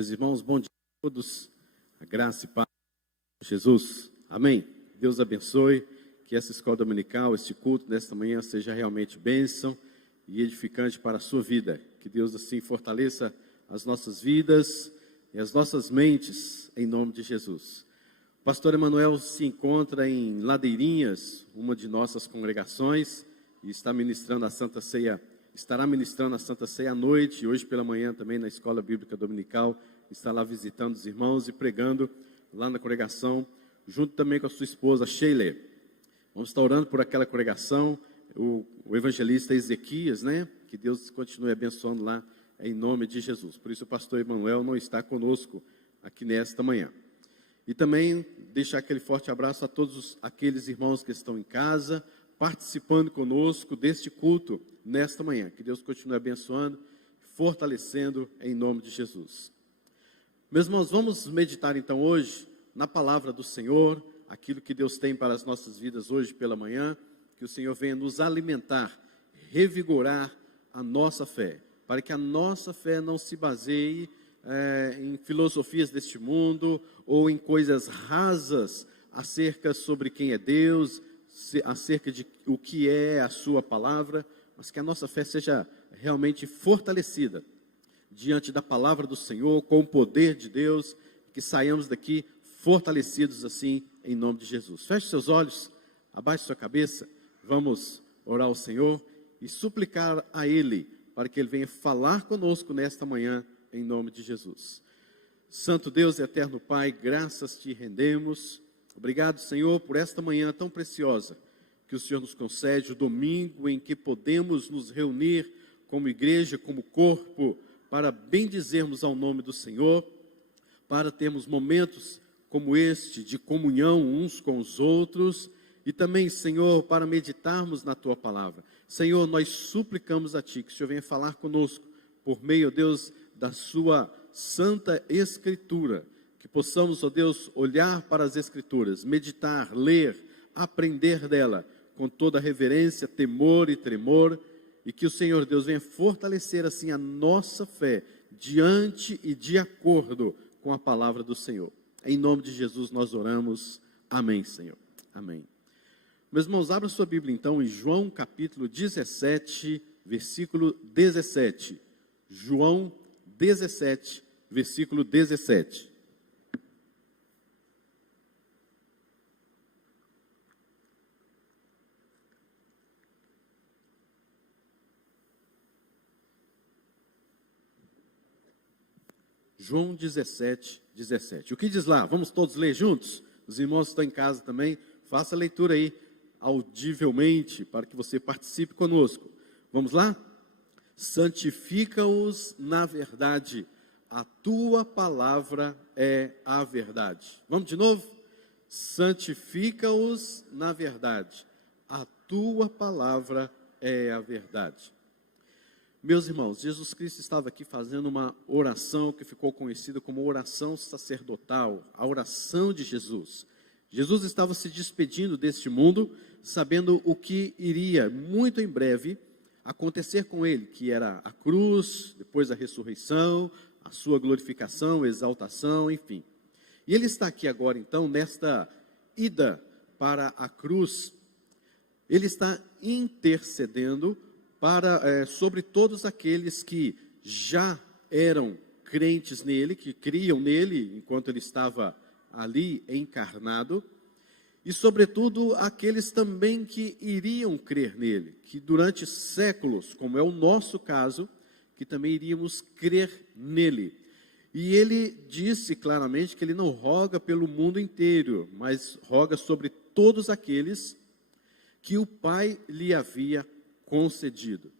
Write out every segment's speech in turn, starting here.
Meus irmãos, bom dia a todos, a graça e paz de Jesus, amém. Deus abençoe, que essa escola dominical, este culto nesta manhã seja realmente bênção e edificante para a sua vida. Que Deus assim fortaleça as nossas vidas e as nossas mentes, em nome de Jesus. O pastor Emanuel se encontra em Ladeirinhas, uma de nossas congregações, e está ministrando a Santa Ceia. Estará ministrando a Santa Ceia à noite, e hoje pela manhã também na Escola Bíblica Dominical, está lá visitando os irmãos e pregando lá na congregação, junto também com a sua esposa Sheila. Vamos estar orando por aquela congregação, o evangelista Ezequias, né? Que Deus continue abençoando lá, em nome de Jesus. Por isso o pastor Emanuel não está conosco aqui nesta manhã. E também deixar aquele forte abraço a todos aqueles irmãos que estão em casa, participando conosco deste culto nesta manhã. Que Deus continue abençoando, fortalecendo em nome de Jesus. Meus irmãos, vamos meditar então hoje na palavra do Senhor, aquilo que Deus tem para as nossas vidas hoje pela manhã, que o Senhor venha nos alimentar, revigorar a nossa fé, para que a nossa fé não se baseie em filosofias deste mundo ou em coisas rasas acerca sobre quem é Deus, acerca de o que é a sua palavra, mas que a nossa fé seja realmente fortalecida diante da palavra do Senhor, com o poder de Deus, que saiamos daqui fortalecidos assim, em nome de Jesus. Feche seus olhos, abaixe sua cabeça, vamos orar ao Senhor e suplicar a Ele, para que Ele venha falar conosco nesta manhã, em nome de Jesus. Santo Deus e eterno Pai, graças te rendemos. Obrigado, Senhor, por esta manhã tão preciosa que o Senhor nos concede, o domingo em que podemos nos reunir como igreja, como corpo, para bendizermos ao nome do Senhor, para termos momentos como este de comunhão uns com os outros e também, Senhor, para meditarmos na Tua palavra. Senhor, nós suplicamos a Ti que o Senhor venha falar conosco por meio, ó Deus, da Sua Santa Escritura, que possamos, ó Deus, olhar para as Escrituras, meditar, ler, aprender dela, com toda reverência, temor e tremor, e que o Senhor Deus venha fortalecer assim a nossa fé, diante e de acordo com a palavra do Senhor. Em nome de Jesus nós oramos, amém, Senhor, amém. Meus irmãos, abra sua Bíblia então em João capítulo 17, versículo 17, João 17, versículo 17. João 17, 17. O que diz lá? Vamos todos ler juntos? Os irmãos que estão em casa também, faça a leitura aí, audivelmente, para que você participe conosco. Vamos lá? Santifica-os na verdade, a tua palavra é a verdade. Vamos de novo? Santifica-os na verdade, a tua palavra é a verdade. Meus irmãos, Jesus Cristo estava aqui fazendo uma oração que ficou conhecida como oração sacerdotal, a oração de Jesus. Jesus estava se despedindo deste mundo, sabendo o que iria muito em breve acontecer com ele, que era a cruz, depois a ressurreição, a sua glorificação, exaltação, enfim. E ele está aqui agora então, nesta ida para a cruz, ele está intercedendo sobre todos aqueles que já eram crentes nele, que criam nele enquanto ele estava ali encarnado, e sobretudo aqueles também que iriam crer nele, que durante séculos, como é o nosso caso, que também iríamos crer nele. E ele disse claramente que ele não roga pelo mundo inteiro, mas roga sobre todos aqueles que o Pai lhe havia concedido.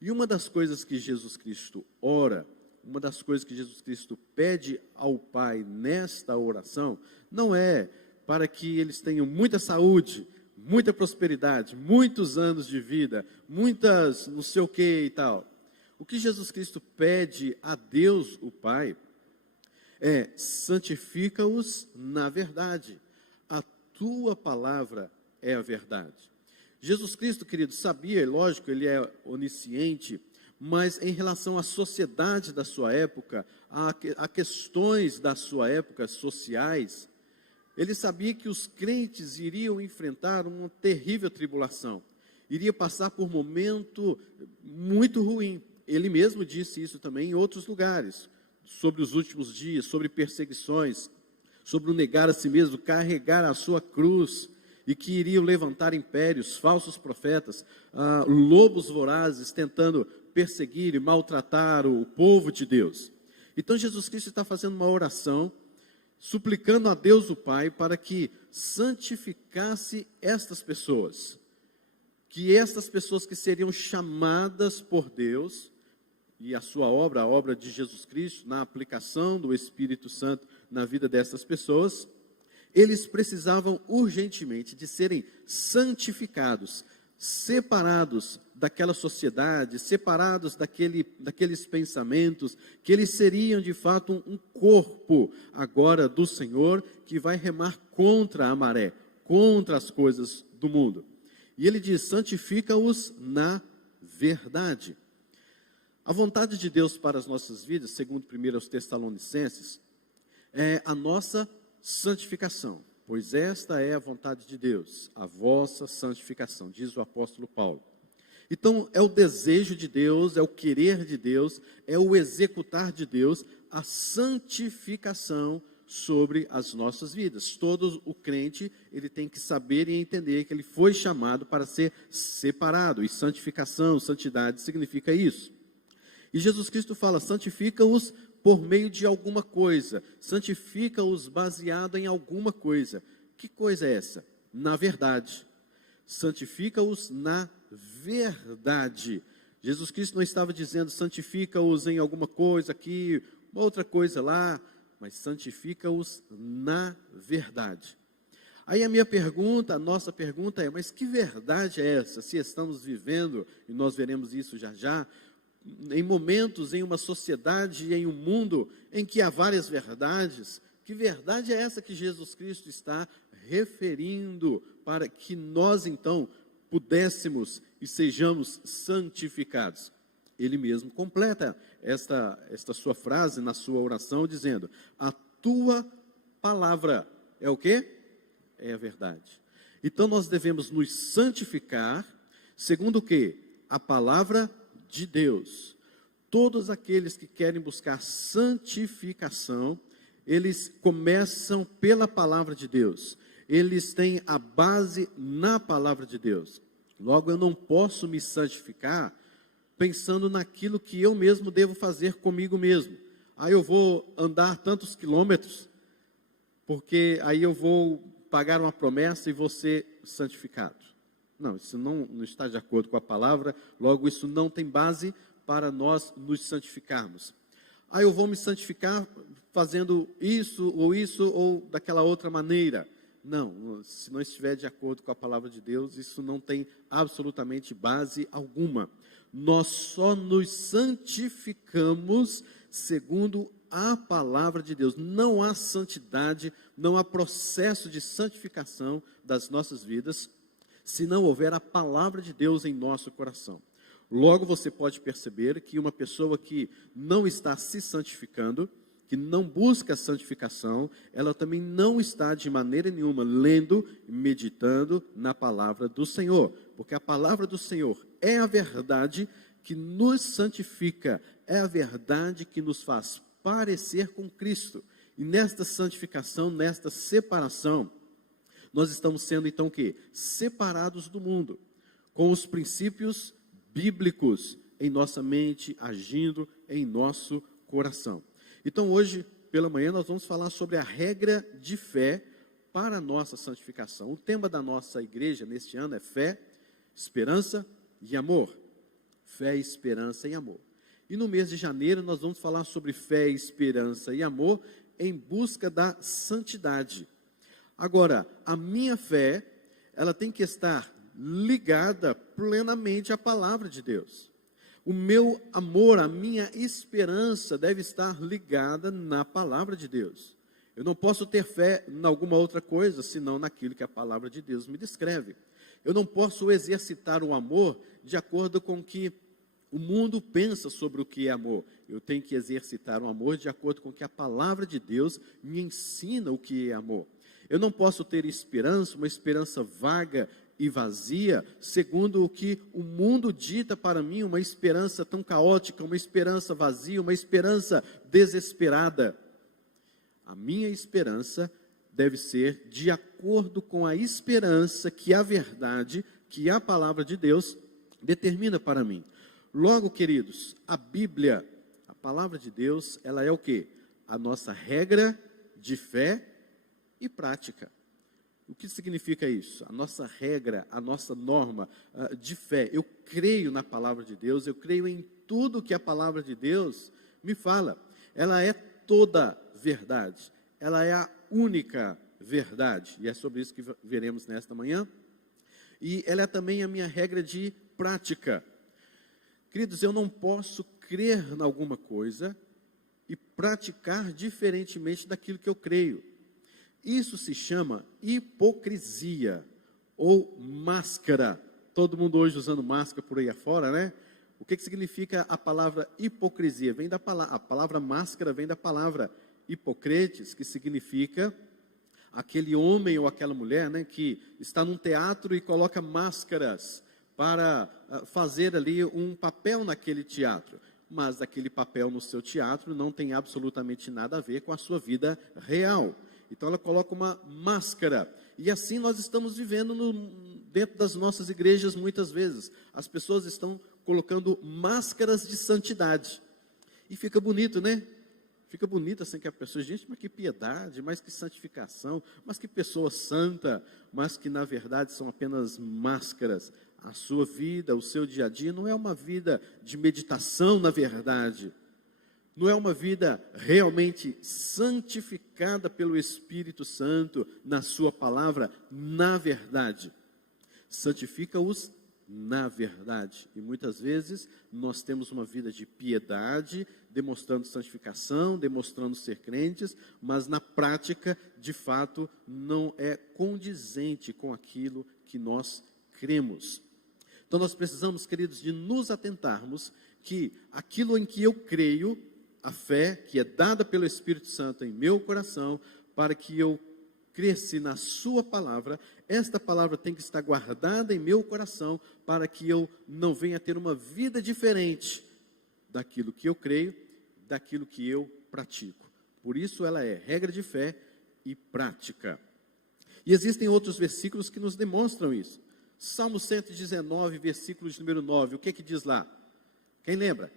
E uma das coisas que Jesus Cristo ora, uma das coisas que Jesus Cristo pede ao Pai nesta oração, não é para que eles tenham muita saúde, muita prosperidade, muitos anos de vida, muitas não sei o que e tal. O que Jesus Cristo pede a Deus, o Pai, é: santifica-os na verdade, a tua palavra é a verdade. Jesus Cristo, querido, sabia, lógico, ele é onisciente, mas em relação à sociedade da sua época, a questões da sua época sociais, ele sabia que os crentes iriam enfrentar uma terrível tribulação, iria passar por um momento muito ruim. Ele mesmo disse isso também em outros lugares, sobre os últimos dias, sobre perseguições, sobre o negar a si mesmo, carregar a sua cruz, e que iriam levantar impérios, falsos profetas, lobos vorazes tentando perseguir e maltratar o povo de Deus. Então Jesus Cristo está fazendo uma oração, suplicando a Deus o Pai para que santificasse estas pessoas, que estas pessoas que seriam chamadas por Deus, e a sua obra, a obra de Jesus Cristo, na aplicação do Espírito Santo na vida dessas pessoas, eles precisavam urgentemente de serem santificados, separados daquela sociedade, separados daqueles pensamentos, que eles seriam de fato um corpo agora do Senhor, que vai remar contra a maré, contra as coisas do mundo. E ele diz, santifica-os na verdade. A vontade de Deus para as nossas vidas, segundo 1 Tessalonicenses, é a nossa santificação, pois esta é a vontade de Deus, a vossa santificação, diz o apóstolo Paulo. Então, é o desejo de Deus, é o querer de Deus, é o executar de Deus, a santificação sobre as nossas vidas. Todo o crente, ele tem que saber e entender que ele foi chamado para ser separado, e santificação, santidade significa isso. E Jesus Cristo fala, santifica-os por meio de alguma coisa, santifica-os baseado em alguma coisa. Que coisa é essa? Na verdade. Santifica-os na verdade. Jesus Cristo não estava dizendo, santifica-os em alguma coisa aqui, outra coisa lá, mas santifica-os na verdade. Aí a minha pergunta, a nossa pergunta é, mas que verdade é essa? Se estamos vivendo, e nós veremos isso já já, em momentos, em uma sociedade, em um mundo em que há várias verdades, que verdade é essa que Jesus Cristo está referindo para que nós então pudéssemos e sejamos santificados? Ele mesmo completa esta sua frase na sua oração dizendo, a tua palavra é o quê? É a verdade. Então nós devemos nos santificar, segundo o quê? A palavra de Deus. Todos aqueles que querem buscar santificação, eles começam pela palavra de Deus. Eles têm a base na palavra de Deus. Logo, eu não posso me santificar pensando naquilo que eu mesmo devo fazer comigo mesmo. Aí eu vou andar tantos quilômetros, porque aí eu vou pagar uma promessa e vou ser santificado. Não, isso não está de acordo com a palavra, logo isso não tem base para nós nos santificarmos. Eu vou me santificar fazendo isso ou daquela outra maneira. Não, se não estiver de acordo com a palavra de Deus, isso não tem absolutamente base alguma. Nós só nos santificamos segundo a palavra de Deus. Não há santidade, não há processo de santificação das nossas vidas, se não houver a palavra de Deus em nosso coração. Logo você pode perceber que uma pessoa que não está se santificando, que não busca a santificação, ela também não está de maneira nenhuma lendo e meditando na palavra do Senhor, porque a palavra do Senhor é a verdade que nos santifica, é a verdade que nos faz parecer com Cristo. E nesta santificação, nesta separação, nós estamos sendo então o quê? Separados do mundo, com os princípios bíblicos em nossa mente, agindo em nosso coração. Então hoje, pela manhã, nós vamos falar sobre a regra de fé para a nossa santificação. O tema da nossa igreja neste ano é fé, esperança e amor. Fé, esperança e amor. E no mês de janeiro nós vamos falar sobre fé, esperança e amor em busca da santidade. Agora, a minha fé, ela tem que estar ligada plenamente à palavra de Deus. O meu amor, a minha esperança deve estar ligada na palavra de Deus. Eu não posso ter fé em alguma outra coisa, senão naquilo que a palavra de Deus me descreve. Eu não posso exercitar o amor de acordo com que O mundo pensa sobre o que é amor. Eu tenho que exercitar o amor de acordo com o que a palavra de Deus me ensina o que é amor. Eu não posso ter esperança, uma esperança vaga e vazia, segundo o que o mundo dita para mim, uma esperança tão caótica, uma esperança vazia, uma esperança desesperada. A minha esperança deve ser de acordo com a esperança que a verdade, que a palavra de Deus determina para mim. Logo, queridos, a Bíblia, a palavra de Deus, ela é o quê? A nossa regra de fé e prática. O que significa isso? A nossa regra, a nossa norma de fé. Eu creio na palavra de Deus, eu creio em tudo que a palavra de Deus me fala. Ela é toda verdade, ela é a única verdade. E é sobre isso que veremos nesta manhã. E ela é também a minha regra de prática. Queridos, eu não posso crer em alguma coisa e praticar diferentemente daquilo que eu creio. Isso se chama hipocrisia ou máscara. Todo mundo hoje usando máscara por aí afora, né? O que significa a palavra hipocrisia? A palavra máscara vem da palavra hipocretes, que significa aquele homem ou aquela mulher, né, que está num teatro e coloca máscaras para fazer ali um papel naquele teatro. Mas aquele papel no seu teatro não tem absolutamente nada a ver com a sua vida real. Então ela coloca uma máscara. E assim nós estamos vivendo dentro das nossas igrejas muitas vezes. As pessoas estão colocando máscaras de santidade. E fica bonito, né? Fica bonito assim que a pessoa, gente, mas que piedade, mas que santificação, mas que pessoa santa, mas que na verdade são apenas máscaras. A sua vida, o seu dia a dia não é uma vida de meditação na verdade. Não é uma vida realmente santificada pelo Espírito Santo na sua palavra, na verdade. Santifica-os na verdade. E muitas vezes nós temos uma vida de piedade, demonstrando santificação, demonstrando ser crentes, mas na prática, de fato, não é condizente com aquilo que nós cremos. Então nós precisamos, queridos, de nos atentarmos que aquilo em que eu creio, a fé que é dada pelo Espírito Santo em meu coração, para que eu cresça na sua palavra, esta palavra tem que estar guardada em meu coração, para que eu não venha ter uma vida diferente daquilo que eu creio, daquilo que eu pratico. Por isso ela é regra de fé e prática. E existem outros versículos que nos demonstram isso. Salmo 119, versículo de número 9, o que diz lá? Quem lembra?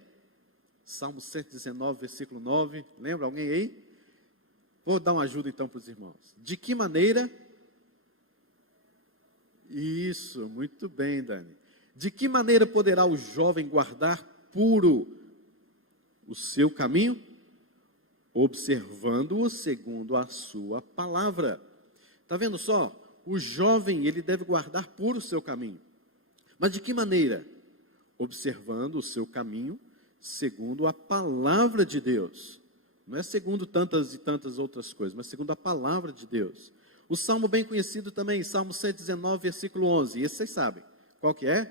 Salmo 119, versículo 9, lembra alguém aí? Vou dar uma ajuda então para os irmãos. De que maneira? Isso, muito bem, Dani. De que maneira poderá o jovem guardar puro o seu caminho? Observando-o segundo a sua palavra. Está vendo só? O jovem, ele deve guardar puro o seu caminho. Mas de que maneira? Observando o seu caminho segundo a palavra de Deus. Não é segundo tantas e tantas outras coisas, mas segundo a palavra de Deus. O salmo bem conhecido também, Salmo 119, versículo 11. Esse vocês sabem. Qual que é?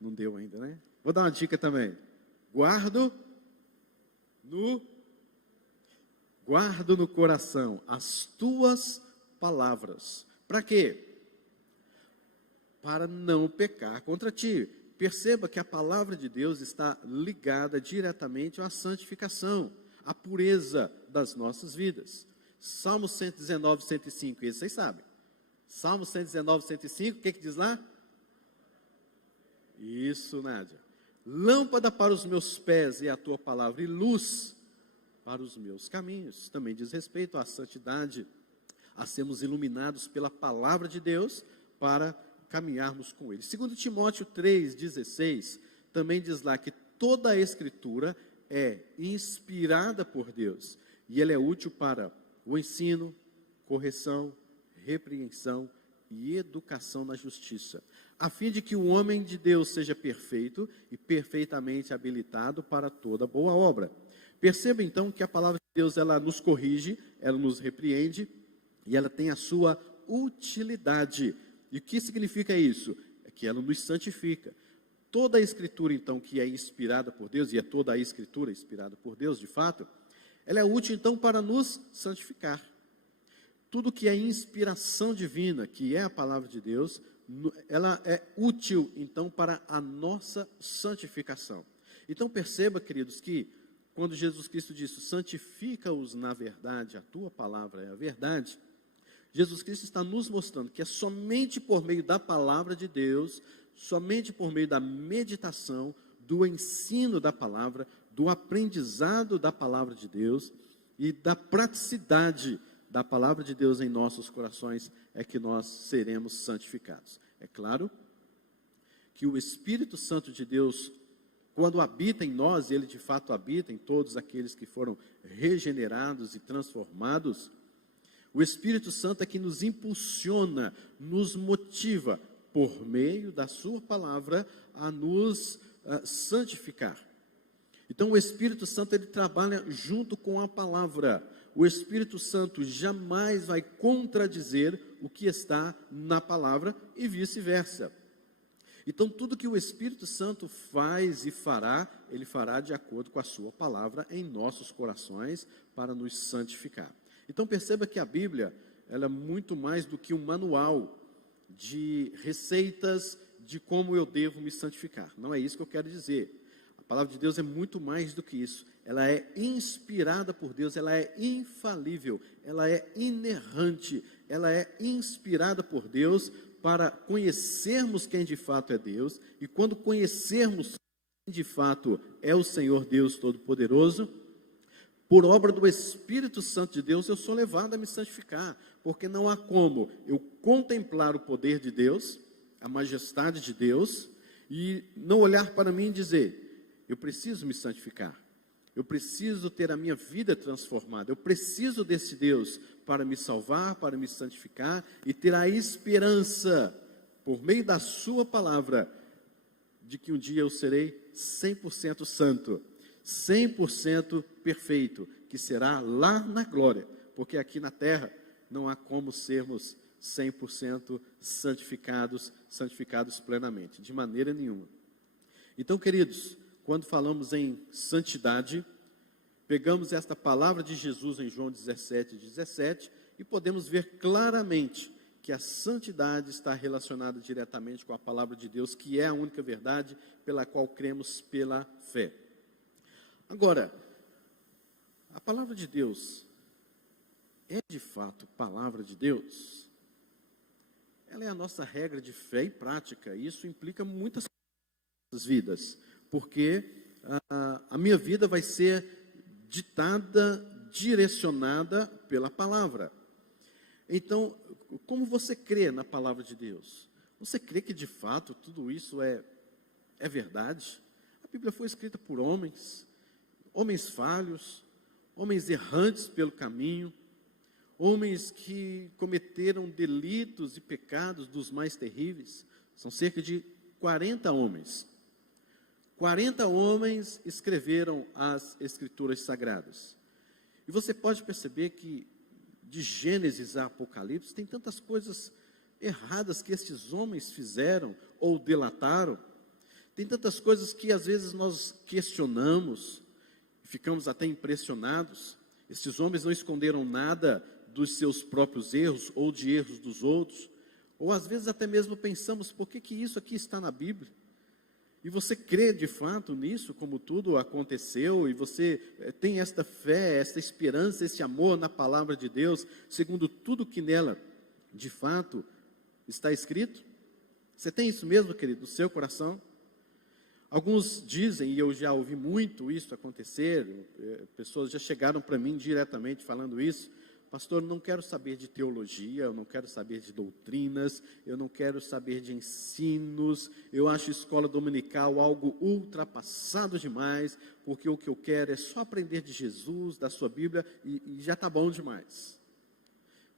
Não deu ainda, né? Vou dar uma dica também. Guardo no coração as tuas palavras. Para quê? Para não pecar contra ti. Perceba que a palavra de Deus está ligada diretamente à santificação, à pureza das nossas vidas. Salmo 119, 105, esse vocês sabem. Salmo 119, 105, o que diz lá? Isso, Nádia. Lâmpada para os meus pés é a tua palavra e luz para os meus caminhos. Também diz respeito à santidade, a sermos iluminados pela palavra de Deus para caminharmos com ele. 2 Timóteo 3,16 também diz lá que toda a escritura é inspirada por Deus e ela é útil para o ensino, correção, repreensão e educação na justiça, a fim de que o homem de Deus seja perfeito e perfeitamente habilitado para toda boa obra. Perceba então que a palavra de Deus, ela nos corrige, ela nos repreende e ela tem a sua utilidade. E o que significa isso? É que ela nos santifica. Toda a Escritura, então, que é inspirada por Deus, e é toda a Escritura inspirada por Deus, de fato, ela é útil, então, para nos santificar. Tudo que é inspiração divina, que é a palavra de Deus, ela é útil, então, para a nossa santificação. Então, perceba, queridos, que quando Jesus Cristo disse, santifica-os na verdade, a tua palavra é a verdade, Jesus Cristo está nos mostrando que é somente por meio da palavra de Deus, somente por meio da meditação, do ensino da palavra, do aprendizado da palavra de Deus e da praticidade da palavra de Deus em nossos corações, é que nós seremos santificados. É claro que o Espírito Santo de Deus, quando habita em nós, ele de fato habita em todos aqueles que foram regenerados e transformados, o Espírito Santo é que nos impulsiona, nos motiva, por meio da sua palavra, a nos santificar. Então o Espírito Santo, ele trabalha junto com a palavra. O Espírito Santo jamais vai contradizer o que está na palavra e vice-versa. Então tudo que o Espírito Santo faz e fará, ele fará de acordo com a sua palavra em nossos corações para nos santificar. Então perceba que a Bíblia, ela é muito mais do que um manual de receitas de como eu devo me santificar. Não é isso que eu quero dizer. A palavra de Deus é muito mais do que isso. Ela é inspirada por Deus, ela é infalível, ela é inerrante, ela é inspirada por Deus para conhecermos quem de fato é Deus, e quando conhecermos quem de fato é o Senhor Deus Todo-Poderoso, por obra do Espírito Santo de Deus, eu sou levado a me santificar, porque não há como eu contemplar o poder de Deus, a majestade de Deus, e não olhar para mim e dizer, eu preciso me santificar, eu preciso ter a minha vida transformada, eu preciso desse Deus para me salvar, para me santificar e ter a esperança, por meio da sua palavra, de que um dia eu serei 100% santo, 100% perfeito, que será lá na glória, porque aqui na terra não há como sermos 100% santificados plenamente, de maneira nenhuma. Então, queridos, quando falamos em santidade, pegamos esta palavra de Jesus em João 17:17 e podemos ver claramente que a santidade está relacionada diretamente com a palavra de Deus, que é a única verdade pela qual cremos pela fé. Agora, a palavra de Deus é de fato palavra de Deus? Ela é a nossa regra de fé e prática, e isso implica muitas vidas, porque a minha vida vai ser ditada, direcionada pela palavra. Então, como você crê na palavra de Deus? Você crê que de fato tudo isso é verdade? A Bíblia foi escrita por homens falhos, homens errantes pelo caminho, homens que cometeram delitos e pecados dos mais terríveis. São cerca de 40 homens. 40 homens escreveram as Escrituras Sagradas. E você pode perceber que de Gênesis a Apocalipse tem tantas coisas erradas que estes homens fizeram ou delataram. Tem tantas coisas que às vezes nós questionamos, ficamos até impressionados. Estes homens não esconderam nada dos seus próprios erros ou de erros dos outros. Ou às vezes até mesmo pensamos, por que isso aqui está na Bíblia? E você crê de fato nisso, como tudo aconteceu, e você tem esta fé, esta esperança, esse amor na palavra de Deus, segundo tudo que nela, de fato, está escrito? Você tem isso mesmo, querido, no seu coração? Alguns dizem, e eu já ouvi muito isso acontecer, pessoas já chegaram para mim diretamente falando isso, pastor, eu não quero saber de teologia, eu não quero saber de doutrinas, eu não quero saber de ensinos, eu acho escola dominical algo ultrapassado demais, porque o que eu quero é só aprender de Jesus, da sua Bíblia, e já está bom demais.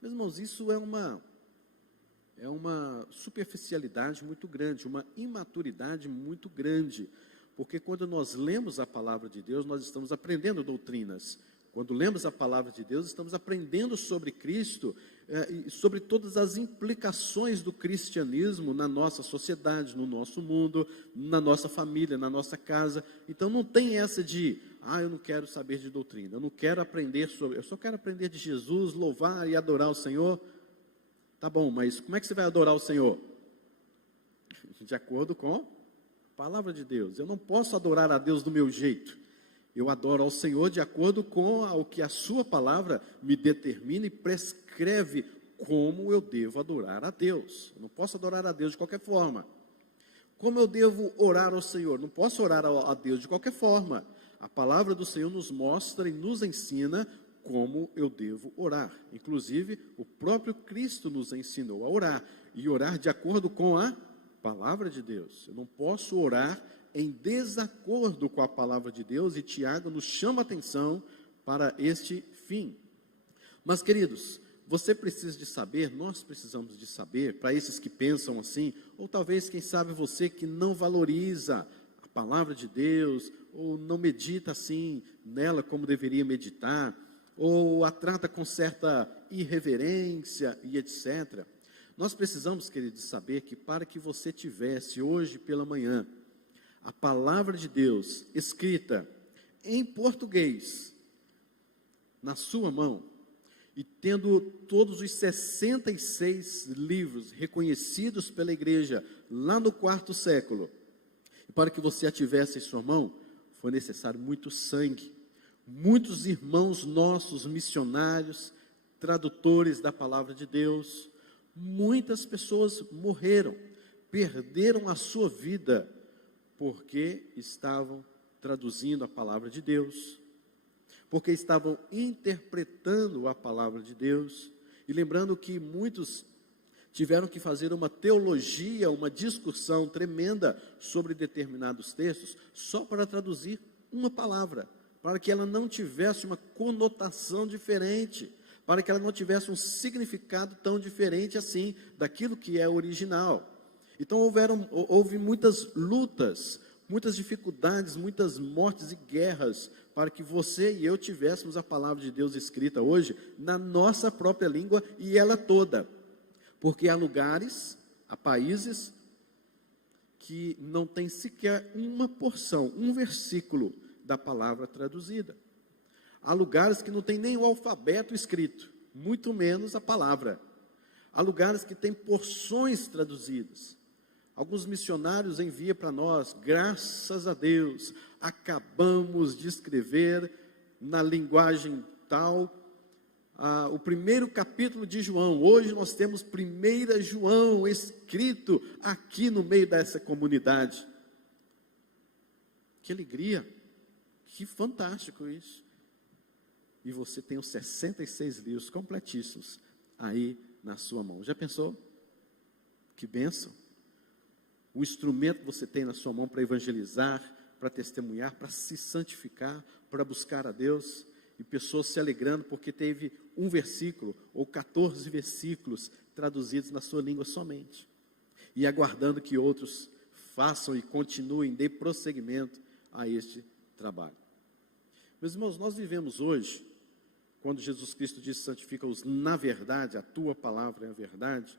Meus irmãos, isso é uma superficialidade muito grande, uma imaturidade muito grande, porque quando nós lemos a palavra de Deus, nós estamos aprendendo doutrinas. Quando lemos a palavra de Deus, estamos aprendendo sobre Cristo, e sobre todas as implicações do cristianismo na nossa sociedade, no nosso mundo, na nossa família, na nossa casa. Então não tem essa de, eu não quero saber de doutrina, eu não quero aprender sobre, eu só quero aprender de Jesus, louvar e adorar o Senhor. Tá bom, mas como é que você vai adorar o Senhor? De acordo com a palavra de Deus. Eu não posso adorar a Deus do meu jeito. Eu adoro ao Senhor de acordo com o que a sua palavra me determina e prescreve como eu devo adorar a Deus. Eu não posso adorar a Deus de qualquer forma. Como eu devo orar ao Senhor? Não posso orar a Deus de qualquer forma. A palavra do Senhor nos mostra e nos ensina como eu devo orar. Inclusive, o próprio Cristo nos ensinou a orar. E orar de acordo com a palavra de Deus. Eu não posso orar em desacordo com a palavra de Deus, e Tiago nos chama a atenção para este fim. Mas, queridos, você precisa de saber, nós precisamos de saber, para esses que pensam assim, ou talvez, quem sabe, você que não valoriza a palavra de Deus, ou não medita assim nela como deveria meditar, ou a trata com certa irreverência e etc. Nós precisamos, queridos, saber que para que você tivesse hoje pela manhã a palavra de Deus escrita em português na sua mão, e tendo todos os 66 livros reconhecidos pela igreja lá no quarto século, e para que você a tivesse em sua mão, foi necessário muito sangue. Muitos irmãos nossos, missionários, tradutores da palavra de Deus, muitas pessoas morreram, perderam a sua vida, porque estavam traduzindo a palavra de Deus, porque estavam interpretando a palavra de Deus, e lembrando que muitos tiveram que fazer uma teologia, uma discussão tremenda sobre determinados textos, só para traduzir uma palavra, para que ela não tivesse uma conotação diferente, para que ela não tivesse um significado tão diferente assim, daquilo que é original. Então houve muitas lutas, muitas dificuldades, muitas mortes e guerras, para que você e eu tivéssemos a palavra de Deus escrita hoje, na nossa própria língua, e ela toda. Porque há lugares, há países, que não tem sequer uma porção, um versículo da palavra traduzida. Há lugares que não tem nem o alfabeto escrito, muito menos a palavra. Há lugares que tem porções traduzidas. Alguns missionários enviam para nós, graças a Deus, acabamos de escrever na linguagem tal, o primeiro capítulo de João. Hoje nós temos 1 João escrito aqui no meio dessa comunidade. Que alegria, que fantástico isso. E você tem os 66 livros completíssimos aí na sua mão. Já pensou? Que bênção. O instrumento que você tem na sua mão para evangelizar, para testemunhar, para se santificar, para buscar a Deus, e pessoas se alegrando porque teve um versículo ou 14 versículos traduzidos na sua língua somente, e aguardando que outros façam e continuem, dê prosseguimento a este trabalho. Meus irmãos, nós vivemos hoje, quando Jesus Cristo diz: santifica-os na verdade, a tua palavra é a verdade.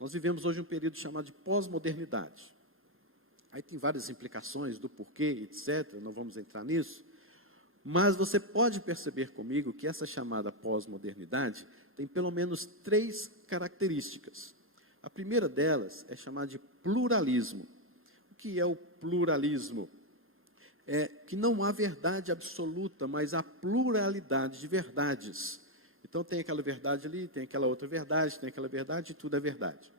Nós vivemos hoje um período chamado de pós-modernidade. Aí tem várias implicações do porquê, etc., não vamos entrar nisso. Mas você pode perceber comigo que essa chamada pós-modernidade tem pelo menos 3 características. A primeira delas é chamada de pluralismo. O que é o pluralismo? É que não há verdade absoluta, mas há pluralidade de verdades. Então tem aquela verdade ali, tem aquela outra verdade, tem aquela verdade, e tudo é verdade.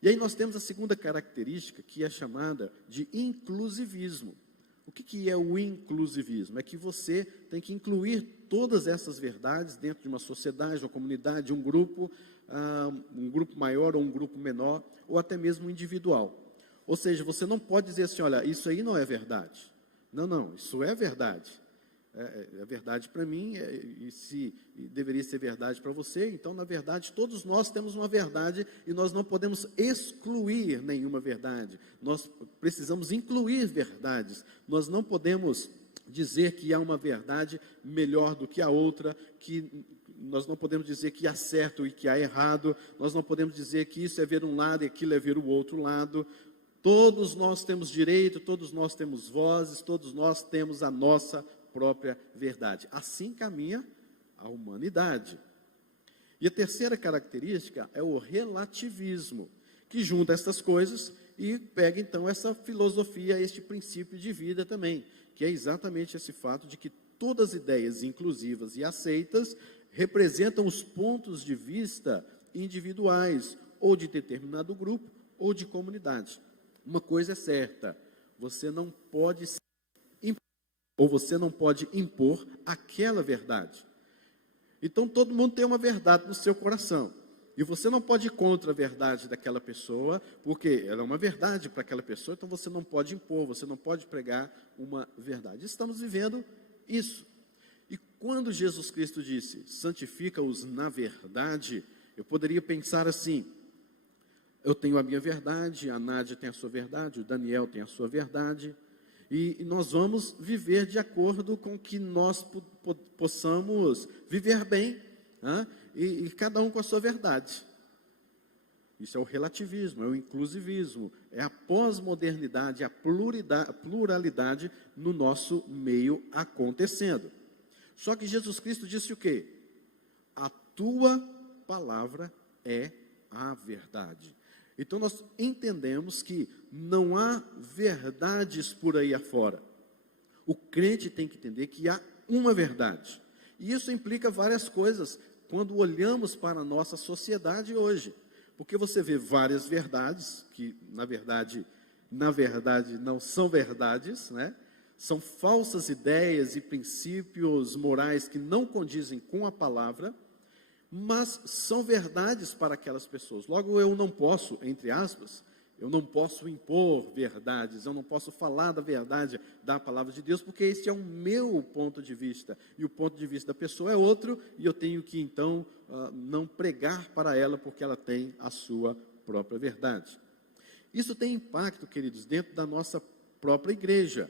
E aí nós temos a segunda característica, que é chamada de inclusivismo. O que é o inclusivismo? É que você tem que incluir todas essas verdades dentro de uma sociedade, uma comunidade, um grupo maior ou um grupo menor, ou até mesmo individual. Ou seja, você não pode dizer assim: olha, isso aí não é verdade. Não, isso é verdade. É verdade para mim, e deveria ser verdade para você. Então, na verdade, todos nós temos uma verdade, e nós não podemos excluir nenhuma verdade. Nós precisamos incluir verdades. Nós não podemos dizer que há uma verdade melhor do que a outra, que nós não podemos dizer que há certo e que há errado, nós não podemos dizer que isso é ver um lado e aquilo é ver o outro lado. Todos nós temos direito, todos nós temos vozes, todos nós temos a nossa própria verdade. Assim caminha a humanidade. E a terceira característica é o relativismo, que junta essas coisas e pega então essa filosofia, este princípio de vida também, que é exatamente esse fato de que todas as ideias inclusivas e aceitas representam os pontos de vista individuais, ou de determinado grupo, ou de comunidade. Uma coisa é certa, você não pode você não pode impor aquela verdade. Então todo mundo tem uma verdade no seu coração, e você não pode ir contra a verdade daquela pessoa, porque ela é uma verdade para aquela pessoa, então você não pode impor, você não pode pregar uma verdade. Estamos vivendo isso. E quando Jesus Cristo disse, santifica-os na verdade, eu poderia pensar assim, eu tenho a minha verdade, a Nádia tem a sua verdade, o Daniel tem a sua verdade, e nós vamos viver de acordo com que nós possamos viver bem, né? E cada um com a sua verdade. Isso é o relativismo, é o inclusivismo, é a pós-modernidade, a pluralidade no nosso meio acontecendo. Só que Jesus Cristo disse o quê? A tua palavra é a verdade. Então nós entendemos que não há verdades por aí afora. O crente tem que entender que há uma verdade. E isso implica várias coisas quando olhamos para a nossa sociedade hoje. Porque você vê várias verdades, que na verdade não são verdades, né? São falsas ideias e princípios morais que não condizem com a palavra, mas são verdades para aquelas pessoas. Logo, eu não posso, entre aspas, eu não posso impor verdades, eu não posso falar da verdade da palavra de Deus, porque esse é o meu ponto de vista, e o ponto de vista da pessoa é outro, e eu tenho que, então, não pregar para ela, porque ela tem a sua própria verdade. Isso tem impacto, queridos, dentro da nossa própria igreja.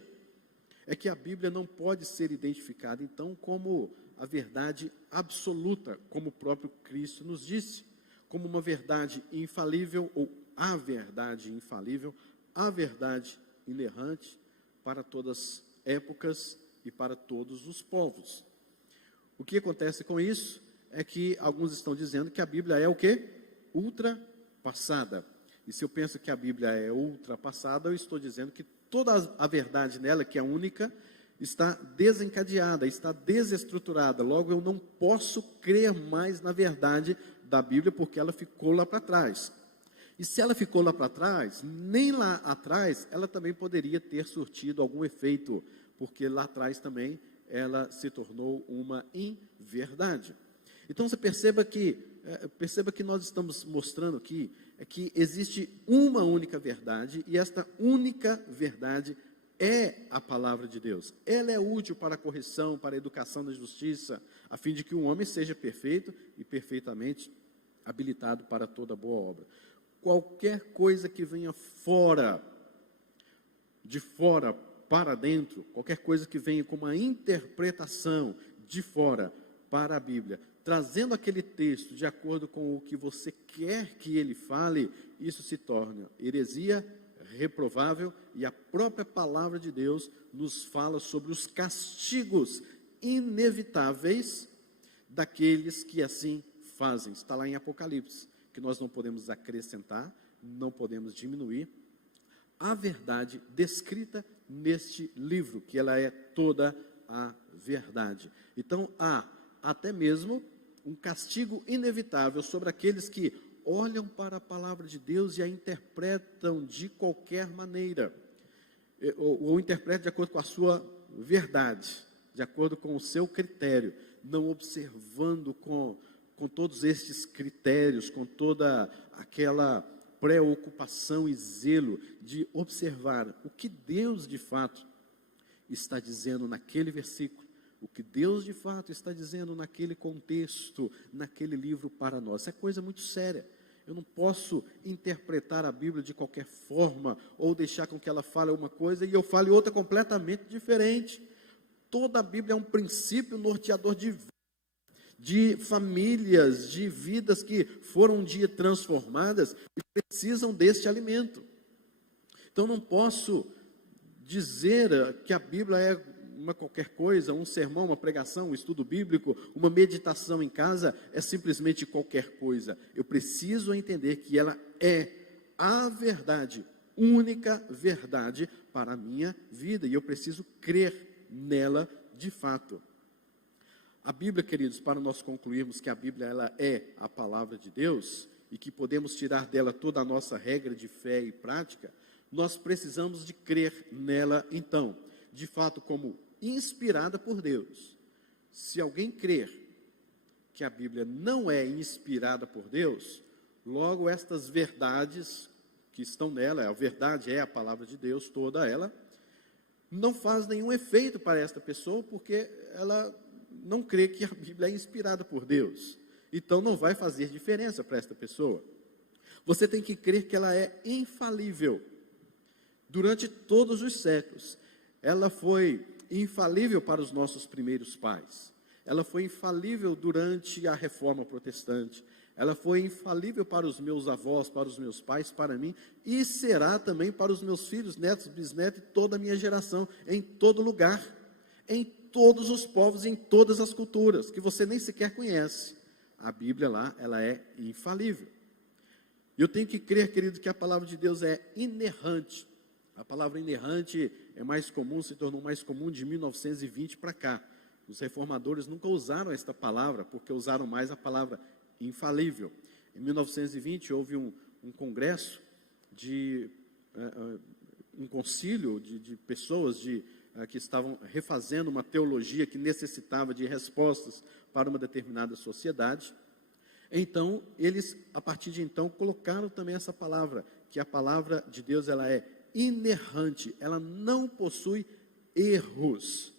É que a Bíblia não pode ser identificada, então, como a verdade absoluta, como o próprio Cristo nos disse, como uma verdade infalível, ou a verdade infalível, a verdade inerrante para todas as épocas e para todos os povos. O que acontece com isso é que alguns estão dizendo que a Bíblia é o quê? Ultrapassada. E se eu penso que a Bíblia é ultrapassada, eu estou dizendo que toda a verdade nela, que é única, está desencadeada, está desestruturada. Logo, eu não posso crer mais na verdade da Bíblia, porque ela ficou lá para trás. E se ela ficou lá para trás, nem lá atrás, ela também poderia ter surtido algum efeito, porque lá atrás também ela se tornou uma inverdade. Então, você perceba que nós estamos mostrando aqui que existe uma única verdade, e esta única verdade é a palavra de Deus. Ela é útil para a correção, para a educação da justiça, a fim de que o homem seja perfeito e perfeitamente habilitado para toda boa obra. Qualquer coisa que venha de fora para dentro, qualquer coisa que venha com uma interpretação de fora para a Bíblia, trazendo aquele texto de acordo com o que você quer que ele fale, isso se torna heresia, reprovável, e a própria palavra de Deus nos fala sobre os castigos inevitáveis daqueles que assim fazem. Está lá em Apocalipse, que nós não podemos acrescentar, não podemos diminuir a verdade descrita neste livro, que ela é toda a verdade. Então há até mesmo um castigo inevitável sobre aqueles que olham para a palavra de Deus e a interpretam de qualquer maneira, ou interpretam de acordo com a sua verdade, de acordo com o seu critério, não observando com todos estes critérios, com toda aquela preocupação e zelo de observar o que Deus de fato está dizendo naquele versículo, o que Deus de fato está dizendo naquele contexto, naquele livro para nós. Isso é coisa muito séria. Eu não posso interpretar a Bíblia de qualquer forma, ou deixar com que ela fale uma coisa e eu fale outra completamente diferente. Toda a Bíblia é um princípio norteador de famílias, de vidas que foram um dia transformadas e precisam deste alimento. Então não posso dizer que a Bíblia é uma qualquer coisa, um sermão, uma pregação, um estudo bíblico, uma meditação em casa, é simplesmente qualquer coisa. Eu preciso entender que ela é a verdade, única verdade para a minha vida, e eu preciso crer nela de fato. A Bíblia, queridos, para nós concluirmos que a Bíblia ela é a palavra de Deus, e que podemos tirar dela toda a nossa regra de fé e prática, nós precisamos de crer nela, então, de fato, como inspirada por Deus. Se alguém crer que a Bíblia não é inspirada por Deus, logo estas verdades que estão nela, a verdade é a palavra de Deus, toda ela, não faz nenhum efeito para esta pessoa, porque ela não crê que a Bíblia é inspirada por Deus. Então não vai fazer diferença para esta pessoa. Você tem que crer que ela é infalível. Durante todos os séculos, ela foi infalível para os nossos primeiros pais. Ela foi infalível durante a Reforma Protestante. Ela foi infalível para os meus avós, para os meus pais, para mim, e será também para os meus filhos, netos, bisnetos e toda a minha geração, em todo lugar, em todos os povos, em todas as culturas, que você nem sequer conhece. A Bíblia lá, ela é infalível. Eu tenho que crer, querido, que a palavra de Deus é inerrante. A palavra inerrante é mais comum, se tornou mais comum de 1920 para cá. Os reformadores nunca usaram esta palavra, porque usaram mais a palavra infalível. Em 1920 houve um congresso, um concílio de pessoas que estavam refazendo uma teologia que necessitava de respostas para uma determinada sociedade. Então, eles, a partir de então, colocaram também essa palavra, que a palavra de Deus ela é inerrante, ela não possui erros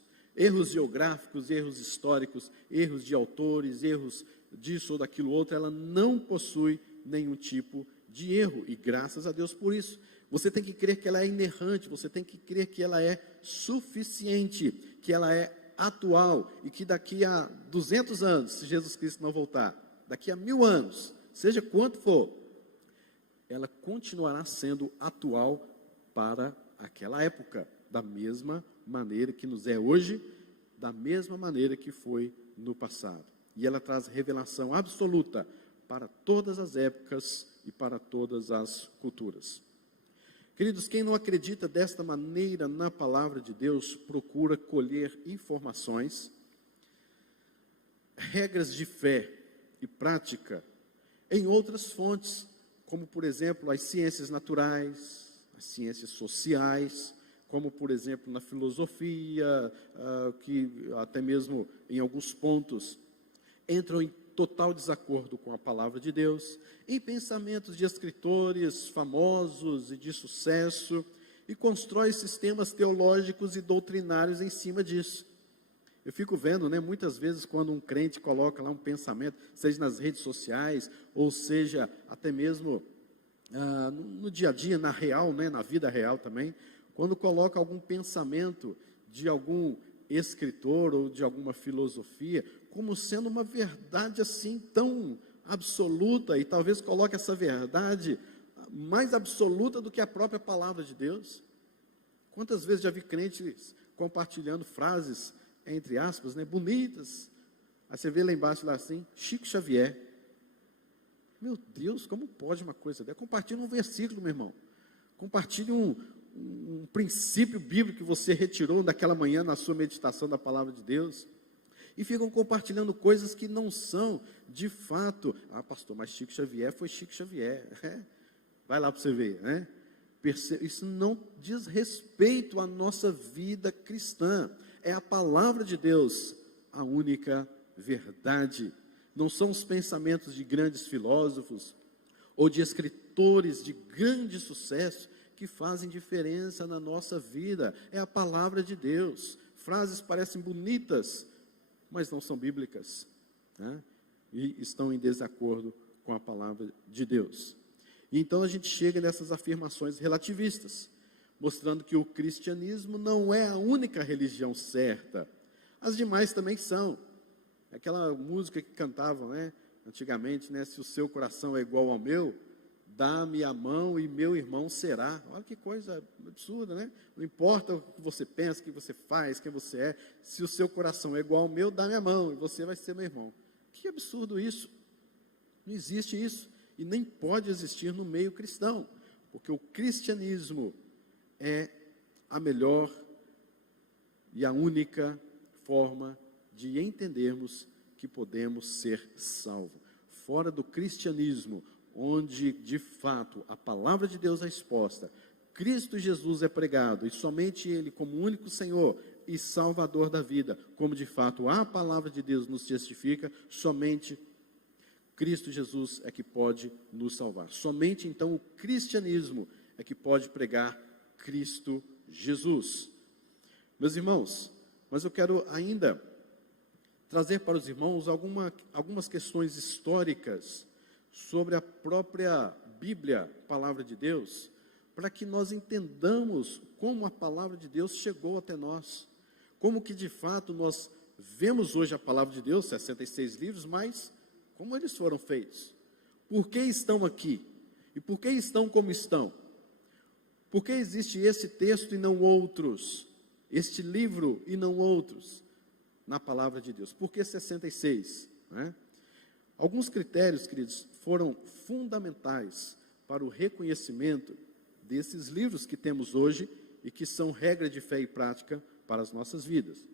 geográficos, erros históricos, erros de autores, erros disso ou daquilo outro, ela não possui nenhum tipo de erro, e graças a Deus por isso. Você tem que crer que ela é inerrante, você tem que crer que ela é suficiente, que ela é atual, e que daqui a 200 anos, se Jesus Cristo não voltar, daqui a 1000 anos, seja quanto for, ela continuará sendo atual para aquela época, da mesma maneira que nos é hoje, da mesma maneira que foi no passado. E ela traz revelação absoluta para todas as épocas e para todas as culturas. Queridos, quem não acredita desta maneira na palavra de Deus, procura colher informações, regras de fé e prática em outras fontes, como, por exemplo, as ciências naturais, as ciências sociais, como, por exemplo, na filosofia, que até mesmo em alguns pontos entram em total desacordo com a palavra de Deus, em pensamentos de escritores famosos e de sucesso, e constrói sistemas teológicos e doutrinários em cima disso. Eu fico vendo, muitas vezes quando um crente coloca lá um pensamento, seja nas redes sociais, ou seja, até mesmo no dia a dia, na real, na vida real também, quando coloca algum pensamento de algum escritor ou de alguma filosofia, como sendo uma verdade assim tão absoluta, e talvez coloque essa verdade mais absoluta do que a própria palavra de Deus. Quantas vezes já vi crentes compartilhando frases, entre aspas, bonitas, aí você vê lá embaixo lá assim, Chico Xavier. Meu Deus, como pode uma coisa dessa? Compartilhe um versículo, meu irmão. Compartilhe um princípio bíblico que você retirou daquela manhã na sua meditação da palavra de Deus. E ficam compartilhando coisas que não são, de fato. Pastor, mas Chico Xavier foi Chico Xavier. Vai lá para você ver, Isso não diz respeito à nossa vida cristã. É a palavra de Deus a única verdade. Não são os pensamentos de grandes filósofos ou de escritores de grande sucesso que fazem diferença na nossa vida. É a palavra de Deus. Frases parecem bonitas, mas não são bíblicas, e estão em desacordo com a palavra de Deus. E então a gente chega nessas afirmações relativistas, mostrando que o cristianismo não é a única religião certa. As demais também são. Aquela música que cantavam, né, antigamente, né, se o seu coração é igual ao meu, dá-me a mão e meu irmão será. Olha que coisa absurda, né? Não importa o que você pensa, o que você faz, quem você é, se o seu coração é igual ao meu, dá-me a mão e você vai ser meu irmão. Que absurdo isso! Não existe isso e nem pode existir no meio cristão, porque o cristianismo é a melhor e a única forma de entendermos que podemos ser salvos. Fora do cristianismo, onde de fato a palavra de Deus é exposta, Cristo Jesus é pregado, e somente Ele como único Senhor e Salvador da vida, como de fato a palavra de Deus nos testifica, somente Cristo Jesus é que pode nos salvar. Somente então o cristianismo é que pode pregar Cristo Jesus. Meus irmãos, mas eu quero ainda trazer para os irmãos algumas questões históricas sobre a própria Bíblia, palavra de Deus, para que nós entendamos como a palavra de Deus chegou até nós, como que de fato nós vemos hoje a palavra de Deus, 66 livros, mas como eles foram feitos, por que estão aqui, e por que estão como estão, por que existe esse texto e não outros, este livro e não outros, na palavra de Deus, por que 66, né? Alguns critérios, queridos, foram fundamentais para o reconhecimento desses livros que temos hoje e que são regra de fé e prática para as nossas vidas.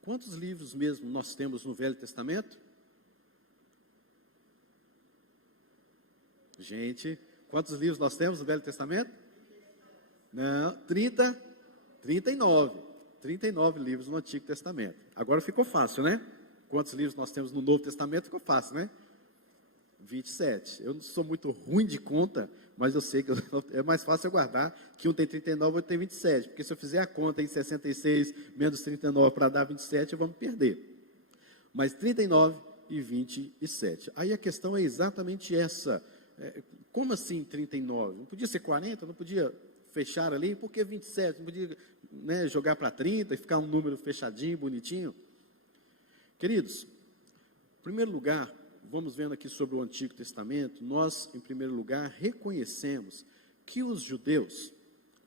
Quantos livros mesmo nós temos no Velho Testamento? Gente, quantos livros nós temos no Velho Testamento? Não, 39. 39 livros no Antigo Testamento. Agora ficou fácil, né? Quantos livros nós temos no Novo Testamento? Ficou fácil, né? 27. Eu não sou muito ruim de conta, mas eu sei que é mais fácil eu guardar que um tem 39 e outro tem 27. Porque se eu fizer a conta em 66 menos 39 para dar 27, eu vou me perder. Mas 39 e 27. Aí a questão é exatamente essa. Como assim 39? Não podia ser 40? Não podia fechar ali? Por que 27? Não podia, né, jogar para 30 e ficar um número fechadinho, bonitinho? Queridos, em primeiro lugar, vamos vendo aqui sobre o Antigo Testamento, nós, em primeiro lugar, reconhecemos que os judeus,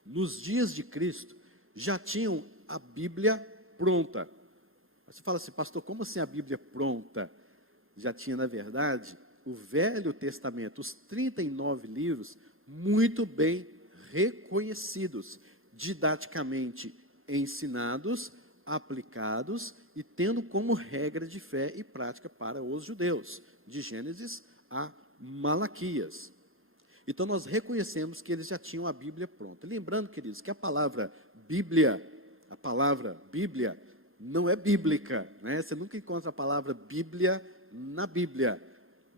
nos dias de Cristo, já tinham a Bíblia pronta. Você fala assim, pastor, como assim a Bíblia pronta? Já tinha, na verdade, o Velho Testamento, os 39 livros, muito bem reconhecidos, didaticamente ensinados, aplicados e tendo como regra de fé e prática para os judeus, de Gênesis a Malaquias. Então nós reconhecemos que eles já tinham a Bíblia pronta. Lembrando, queridos, que a palavra Bíblia não é bíblica, né? Você nunca encontra a palavra Bíblia na Bíblia.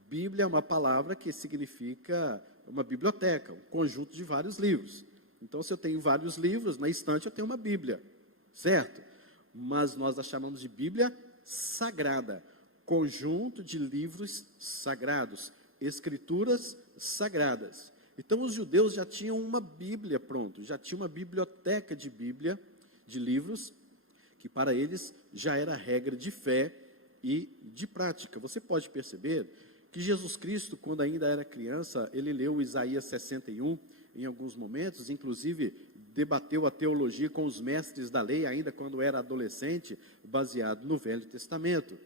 Bíblia é uma palavra que significa uma biblioteca, um conjunto de vários livros. Então, se eu tenho vários livros, na estante eu tenho uma Bíblia, certo? Mas nós a chamamos de Bíblia Sagrada, conjunto de livros sagrados, escrituras sagradas. Então, os judeus já tinham uma Bíblia pronta, já tinham uma biblioteca de Bíblia, de livros, que para eles já era regra de fé e de prática. Você pode perceber que Jesus Cristo, quando ainda era criança, ele leu Isaías 61 em alguns momentos, inclusive debateu a teologia com os mestres da lei, ainda quando era adolescente, baseado no Velho Testamento.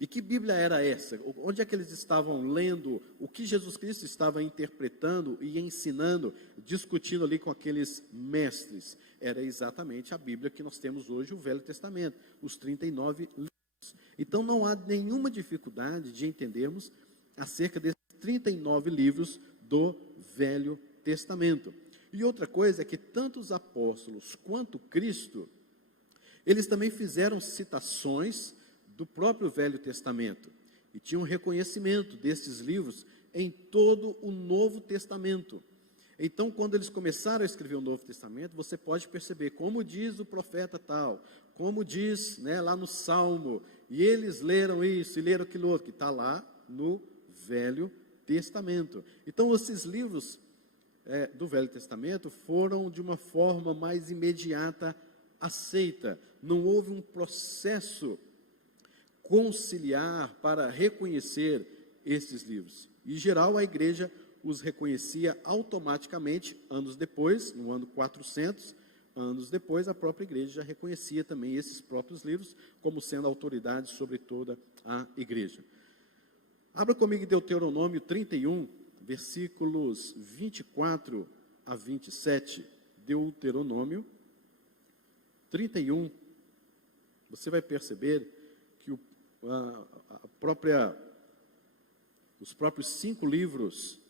E que Bíblia era essa? Onde é que eles estavam lendo? O que Jesus Cristo estava interpretando e ensinando, discutindo ali com aqueles mestres? Era exatamente a Bíblia que nós temos hoje, o Velho Testamento, os 39 livros. Então não há nenhuma dificuldade de entendermos acerca desses 39 livros do Velho Testamento. E outra coisa é que tanto os apóstolos quanto Cristo, eles também fizeram citações do próprio Velho Testamento e tinham reconhecimento desses livros em todo o Novo Testamento. Então, quando eles começaram a escrever o Novo Testamento, você pode perceber como diz o profeta tal, como diz, né, lá no Salmo, e eles leram isso e leram aquilo outro, que está lá no Velho Testamento. Então, esses livros do Velho Testamento foram de uma forma mais imediata aceita, não houve um processo conciliar para reconhecer esses livros. Em geral, a igreja os reconhecia automaticamente, anos depois, no ano 400, anos depois, a própria igreja já reconhecia também esses próprios livros como sendo autoridade sobre toda a igreja. Abra comigo em Deuteronômio 31, versículos 24 a 27. Deuteronômio 31, você vai perceber que os próprios 5 livros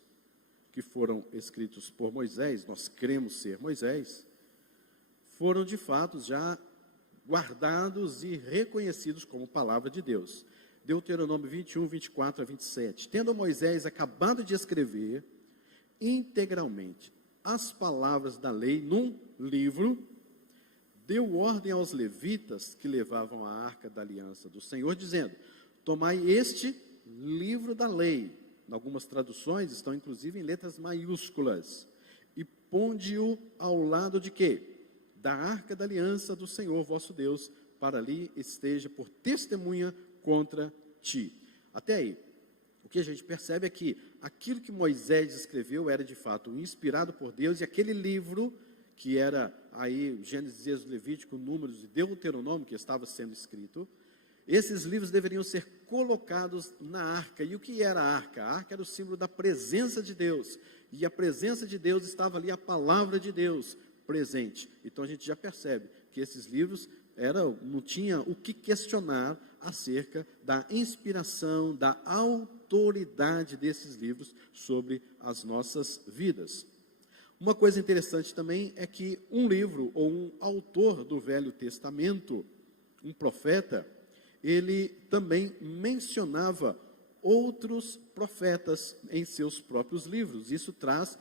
que foram escritos por Moisés, nós cremos ser Moisés, foram de fato já guardados e reconhecidos como palavra de Deus. Deuteronômio 21, 24 a 27. Tendo Moisés acabado de escrever integralmente as palavras da lei num livro, deu ordem aos levitas que levavam a arca da aliança do Senhor, dizendo: tomai este livro da lei, em algumas traduções estão inclusive em letras maiúsculas, e ponde-o ao lado de quê? Da arca da aliança do Senhor vosso Deus, para ali esteja por testemunha contra ti. Até aí, o que a gente percebe é que aquilo que Moisés escreveu era de fato inspirado por Deus, e aquele livro que era aí Gênesis, Êxodo, Levítico, Números e Deuteronômio que estava sendo escrito, esses livros deveriam ser colocados na arca. E o que era a arca? A arca era o símbolo da presença de Deus, e a presença de Deus estava ali, a palavra de Deus presente. Então a gente já percebe que esses livros não tinha o que questionar acerca da inspiração, da autoridade desses livros sobre as nossas vidas. Uma coisa interessante também é que um livro ou um autor do Velho Testamento, um profeta, ele também mencionava outros profetas em seus próprios livros. Isso traz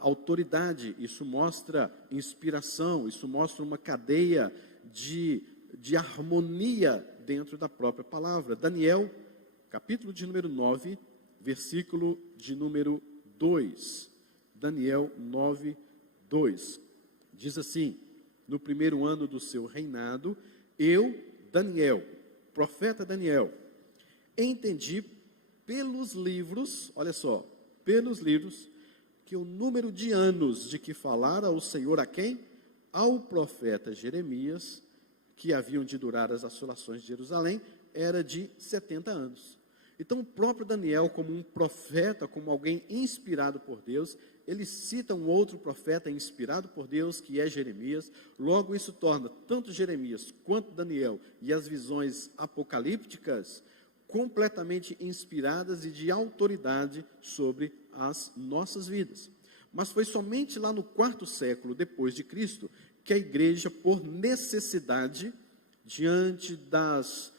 autoridade, isso mostra inspiração, isso mostra uma cadeia de harmonia dentro da própria palavra. Daniel, capítulo de número 9, versículo de número 2. Daniel 9, 2. Diz assim: no primeiro ano do seu reinado, eu, Daniel, profeta Daniel, entendi pelos livros, olha só, pelos livros, que o número de anos de que falara o Senhor a quem? Ao profeta Jeremias, que haviam de durar as assolações de Jerusalém, era de 70 anos. Então o próprio Daniel, como um profeta, como alguém inspirado por Deus, ele cita um outro profeta inspirado por Deus, que é Jeremias. Logo isso torna tanto Jeremias quanto Daniel e as visões apocalípticas completamente inspiradas e de autoridade sobre as nossas vidas. Mas foi somente lá no 4º século depois de Cristo que a igreja, por necessidade, diante das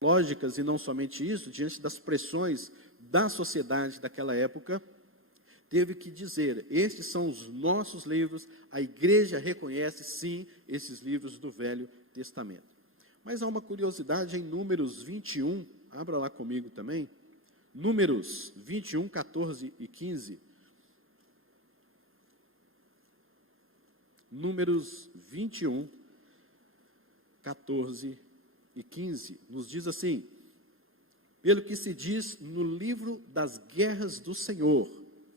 lógicas e não somente isso, diante das pressões da sociedade daquela época, teve que dizer: estes são os nossos livros, a igreja reconhece sim esses livros do Velho Testamento. Mas há uma curiosidade em Números 21, abra lá comigo também, Números 21, 14 e 15. Números 21, 14 e 15, nos diz assim: pelo que se diz no livro das guerras do Senhor,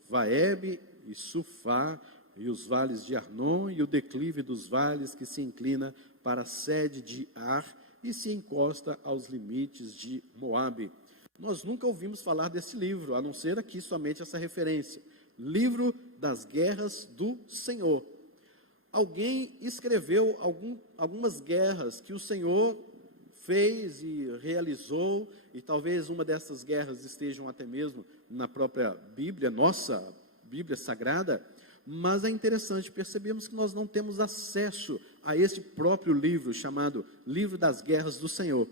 Vaebe e Sufá, e os vales de Arnon, e o declive dos vales que se inclina para a sede de Ar, e se encosta aos limites de Moabe. Nós nunca ouvimos falar desse livro, a não ser aqui somente essa referência. Livro das guerras do Senhor. Alguém escreveu algumas guerras que o Senhor fez e realizou, e talvez uma dessas guerras estejam até mesmo na própria Bíblia, nossa Bíblia Sagrada, mas é interessante percebermos que nós não temos acesso a este próprio livro, chamado Livro das Guerras do Senhor.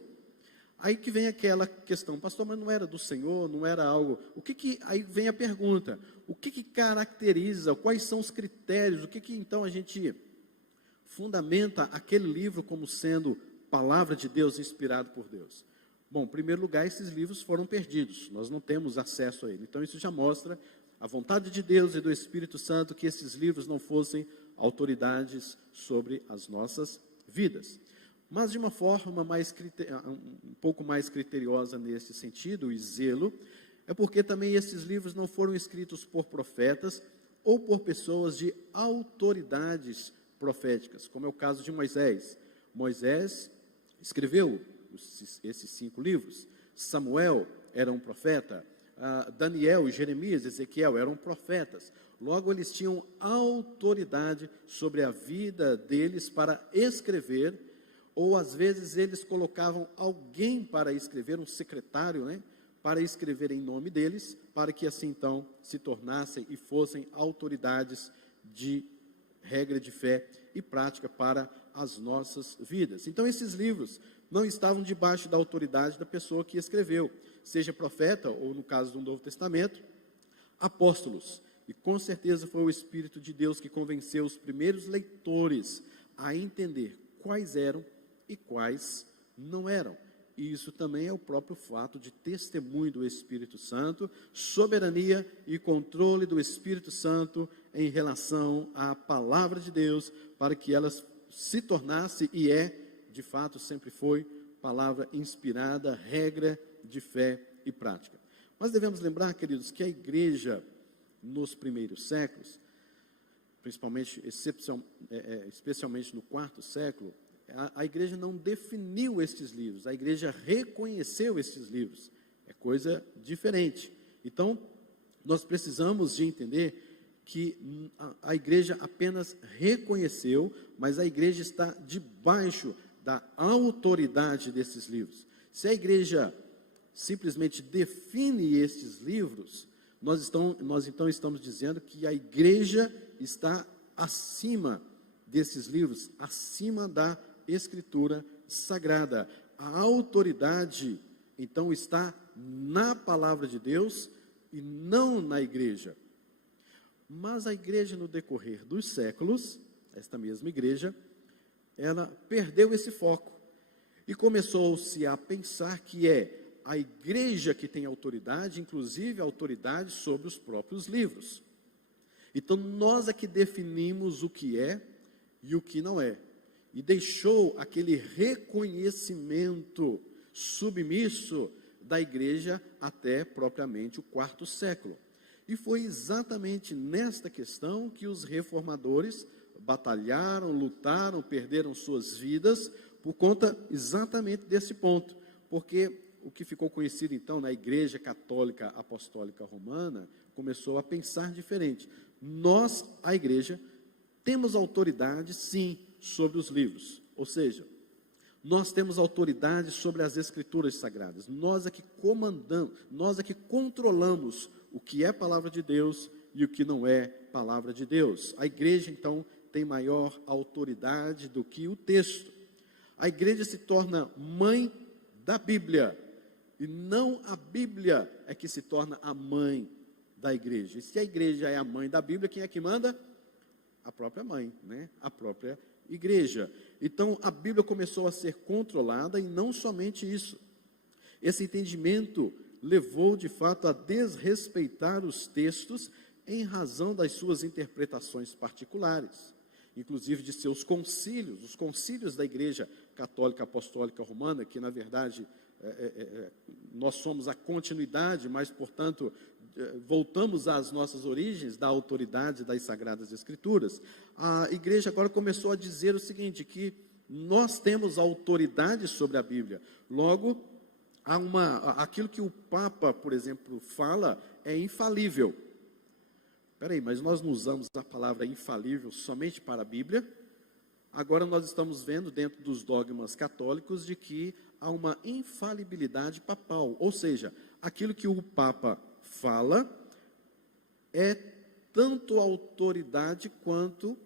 Aí que vem aquela questão: pastor, mas não era do Senhor, não era algo... Aí vem a pergunta: o que caracteriza, quais são os critérios, o que então a gente fundamenta aquele livro como sendo palavra de Deus, inspirado por Deus? Bom, em primeiro lugar, esses livros foram perdidos, nós não temos acesso a ele. Então isso já mostra a vontade de Deus e do Espírito Santo que esses livros não fossem autoridades sobre as nossas vidas. Mas de uma forma um pouco mais criteriosa nesse sentido, e zelo, é porque também esses livros não foram escritos por profetas ou por pessoas de autoridades proféticas, como é o caso de Moisés. Moisés escreveu esses 5 livros. Samuel era um profeta. Daniel, Jeremias, Ezequiel eram profetas. Logo, eles tinham autoridade sobre a vida deles para escrever, ou às vezes eles colocavam alguém para escrever, um secretário, né, para escrever em nome deles, para que assim então se tornassem e fossem autoridades de regra de fé e prática para as nossas vidas. Então esses livros não estavam debaixo da autoridade da pessoa que escreveu, seja profeta ou, no caso do Novo Testamento, apóstolos. E com certeza foi o Espírito de Deus que convenceu os primeiros leitores a entender quais eram e quais não eram. E isso também é o próprio fato de testemunho do Espírito Santo, soberania e controle do Espírito Santo em relação à palavra de Deus, para que ela se tornasse, e de fato sempre foi, palavra inspirada, regra de fé e prática. Mas devemos lembrar, queridos, que a igreja nos primeiros séculos, principalmente, especialmente no 4º século, a igreja não definiu estes livros, a igreja reconheceu estes livros. É coisa diferente. Então, nós precisamos de entender que a igreja apenas reconheceu, mas a igreja está debaixo da autoridade desses livros. Se a igreja simplesmente define estes livros, nós então estamos dizendo que a igreja está acima desses livros, acima da Escritura Sagrada. A autoridade, então, está na palavra de Deus e não na igreja. Mas a igreja, no decorrer dos séculos, esta mesma igreja, ela perdeu esse foco e começou-se a pensar que é a igreja que tem autoridade, inclusive autoridade sobre os próprios livros. Então, nós é que definimos o que é e o que não é. E deixou aquele reconhecimento submisso da igreja até propriamente o 4º século. E foi exatamente nesta questão que os reformadores batalharam, lutaram, perderam suas vidas, por conta exatamente desse ponto. Porque o que ficou conhecido então na Igreja Católica Apostólica Romana, começou a pensar diferente. Nós, a igreja, temos autoridade, sim, sobre os livros, ou seja, nós temos autoridade sobre as Escrituras Sagradas, nós é que comandamos, nós é que controlamos o que é palavra de Deus e o que não é palavra de Deus. A igreja, então, tem maior autoridade do que o texto. A igreja se torna mãe da Bíblia, e não a Bíblia é que se torna a mãe da igreja. E se a igreja é a mãe da Bíblia, quem é que manda? A própria mãe, né? A própria igreja. Então, a Bíblia começou a ser controlada, e não somente isso. Esse entendimento levou, de fato, a desrespeitar os textos em razão das suas interpretações particulares, inclusive de seus concílios, os concílios da Igreja Católica Apostólica Romana, que, na verdade, nós somos a continuidade, mas, portanto, voltamos às nossas origens da autoridade das Sagradas Escrituras. A igreja agora começou a dizer o seguinte, que nós temos autoridade sobre a Bíblia. Logo, aquilo que o Papa, por exemplo, fala é infalível. Espera aí, mas nós não usamos a palavra infalível somente para a Bíblia? Agora nós estamos vendo dentro dos dogmas católicos de que há uma infalibilidade papal, ou seja, aquilo que o Papa fala é tanto autoridade quanto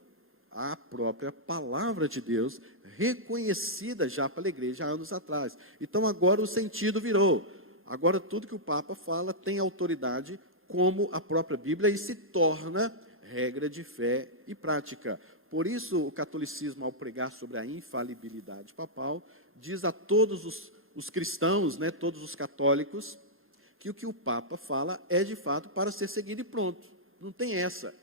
a própria palavra de Deus, reconhecida já pela igreja há anos atrás. Então agora o sentido virou. Agora tudo que o Papa fala tem autoridade como a própria Bíblia e se torna regra de fé e prática. Por isso o catolicismo, ao pregar sobre a infalibilidade papal, diz a todos os cristãos, né, todos os católicos, que o Papa fala é de fato para ser seguido e pronto, não tem essa.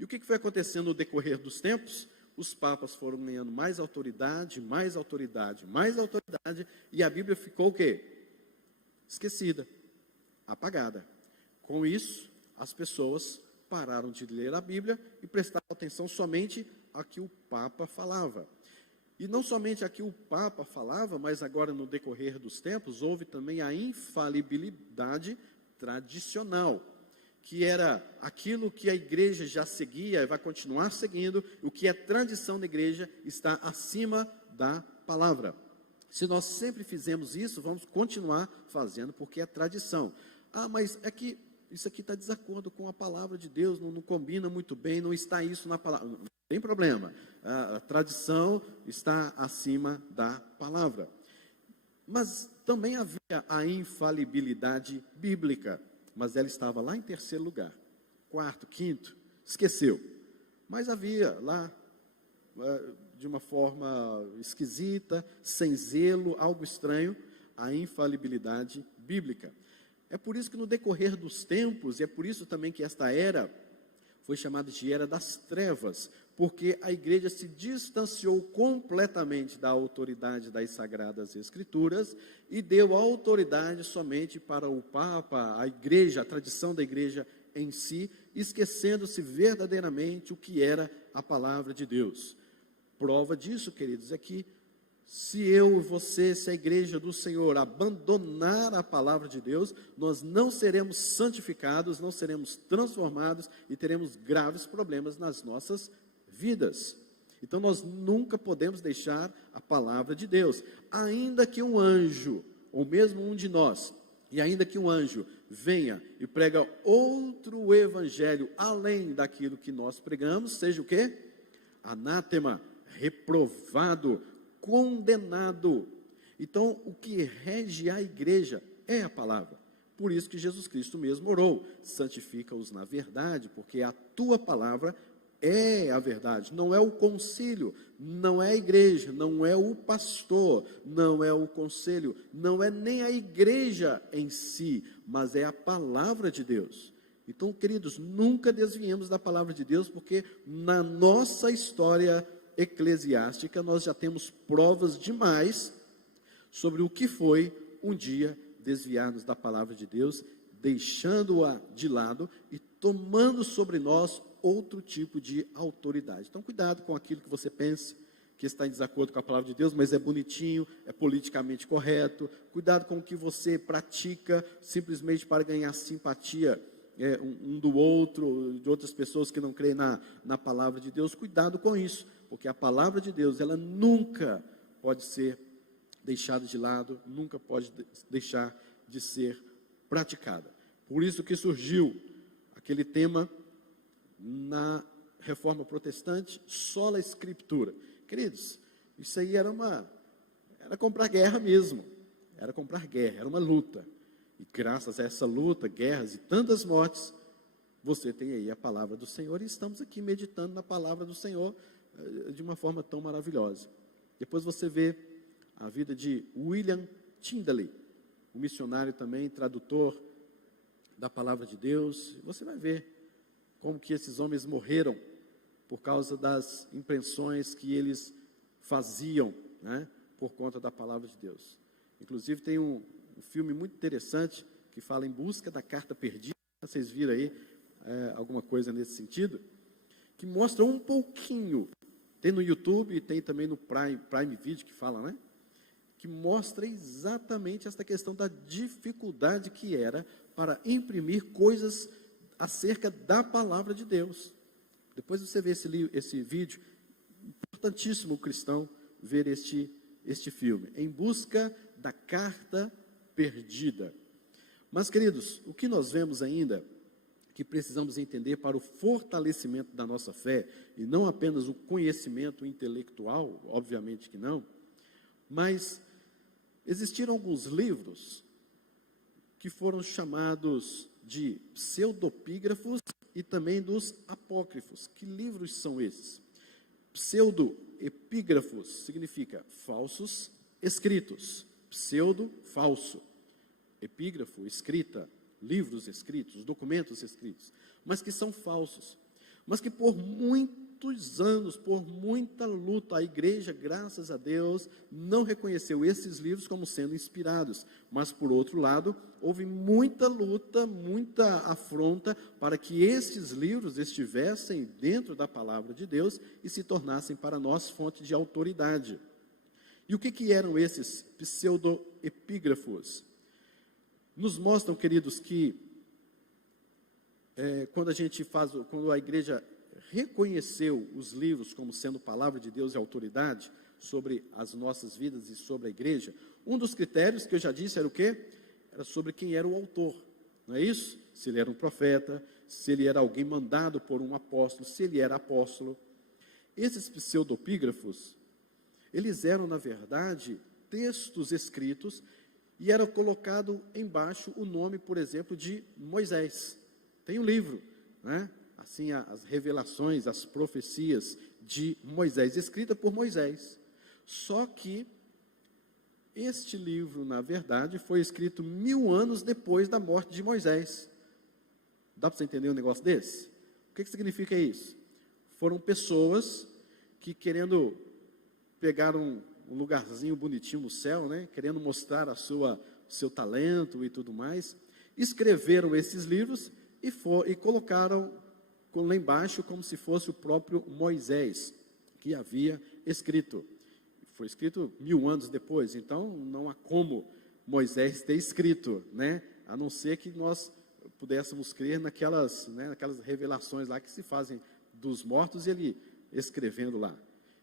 E o que foi acontecendo no decorrer dos tempos? Os papas foram ganhando mais autoridade, mais autoridade, mais autoridade, e a Bíblia ficou o quê? Esquecida, apagada. Com isso, as pessoas pararam de ler a Bíblia e prestaram atenção somente a que o Papa falava. E não somente a que o Papa falava, mas agora no decorrer dos tempos, houve também a infalibilidade tradicional, que era aquilo que a igreja já seguia e vai continuar seguindo, o que é tradição da igreja está acima da palavra. Se nós sempre fizemos isso, vamos continuar fazendo, porque é tradição. Ah, mas é que isso aqui está de desacordo com a palavra de Deus, não combina muito bem, não está isso na palavra. Não tem problema, a tradição está acima da palavra. Mas também havia a infalibilidade bíblica, mas ela estava lá em terceiro lugar. Quarto, quinto, esqueceu. Mas havia lá, de uma forma esquisita, sem zelo, algo estranho, a infalibilidade bíblica. É por isso que no decorrer dos tempos, e é por isso também que esta era foi chamada de Era das Trevas, porque a igreja se distanciou completamente da autoridade das Sagradas Escrituras e deu autoridade somente para o Papa, a igreja, a tradição da igreja em si, esquecendo-se verdadeiramente o que era a palavra de Deus. Prova disso, queridos, é que se eu, você, se a igreja do Senhor abandonar a palavra de Deus, nós não seremos santificados, não seremos transformados e teremos graves problemas nas nossas vidas. Então nós nunca podemos deixar a palavra de Deus, ainda que um anjo, ou mesmo um de nós, e ainda que um anjo venha e prega outro evangelho além daquilo que nós pregamos, seja o quê? Anátema, reprovado, condenado. Então, o que rege a igreja é a palavra. Por isso que Jesus Cristo mesmo orou: santifica-os na verdade, porque a tua palavra é a verdade. Não é o concílio, não é a igreja, não é o pastor, não é o conselho, não é nem a igreja em si, mas é a palavra de Deus. Então, queridos, nunca desviemos da palavra de Deus, porque na nossa história eclesiástica nós já temos provas demais sobre o que foi um dia desviar-nos da palavra de Deus, deixando-a de lado e tomando sobre nós outro tipo de autoridade. Então, cuidado com aquilo que você pensa que está em desacordo com a palavra de Deus, mas é bonitinho, é politicamente correto. Cuidado com o que você pratica simplesmente para ganhar simpatia um do outro, de outras pessoas que não creem na palavra de Deus. Cuidado com isso, porque a palavra de Deus, ela nunca pode ser deixada de lado, nunca pode deixar de ser praticada. Por isso que surgiu aquele tema na Reforma Protestante, sola Escritura. Queridos, isso aí era comprar guerra mesmo, era comprar guerra, era uma luta. E graças a essa luta, guerras e tantas mortes, você tem aí a palavra do Senhor, e estamos aqui meditando na palavra do Senhor de uma forma tão maravilhosa. Depois você vê a vida de William Tyndale, um missionário também, tradutor da palavra de Deus. Você vai ver como que esses homens morreram por causa das impressões que eles faziam, né, por conta da palavra de Deus. Inclusive tem um filme muito interessante que fala Em Busca da Carta Perdida. Vocês viram aí alguma coisa nesse sentido? Que mostra um pouquinho, tem no YouTube e tem também no Prime Video que fala, né? Que mostra exatamente essa questão da dificuldade que era para imprimir coisas acerca da palavra de Deus. Depois você vê esse vídeo, importantíssimo o cristão ver este filme, Em Busca da Carta Perdida. Mas, queridos, o que nós vemos ainda, que precisamos entender para o fortalecimento da nossa fé, e não apenas o conhecimento intelectual, obviamente que não, mas existiram alguns livros que foram chamados de pseudopígrafos e também dos apócrifos. Que livros são esses? Pseudoepígrafos significa falsos escritos. Pseudo, falso. Epígrafo, escrita, livros escritos, documentos escritos, mas que são falsos. mas que por muitos anos, por muita luta, a igreja, graças a Deus, não reconheceu esses livros como sendo inspirados, mas por outro lado, houve muita luta, muita afronta para que estes livros estivessem dentro da palavra de Deus e se tornassem para nós fonte de autoridade. E o que eram esses pseudoepígrafos? Nos mostram, queridos, que quando a igreja reconheceu os livros como sendo palavra de Deus e autoridade sobre as nossas vidas e sobre a igreja, um dos critérios que eu já disse era o quê? Era sobre quem era o autor, não é isso? Se ele era um profeta, se ele era alguém mandado por um apóstolo, se ele era apóstolo. Esses pseudopígrafos, eles eram, na verdade, textos escritos e era colocado embaixo o nome, por exemplo, de Moisés. Tem um livro, né? Assim, as revelações, as profecias de Moisés, escrita por Moisés. Só que este livro, na verdade, foi escrito 1000 anos depois da morte de Moisés. Dá para você entender um negócio desse? O que significa isso? Foram pessoas que, querendo pegar um lugarzinho bonitinho no céu, né, querendo mostrar o seu talento e tudo mais, escreveram esses livros e colocaram lá embaixo como se fosse o próprio Moisés que havia escrito. Foi escrito 1000 anos depois, então não há como Moisés ter escrito, né? A não ser que nós pudéssemos crer naquelas revelações lá que se fazem dos mortos e ele escrevendo lá.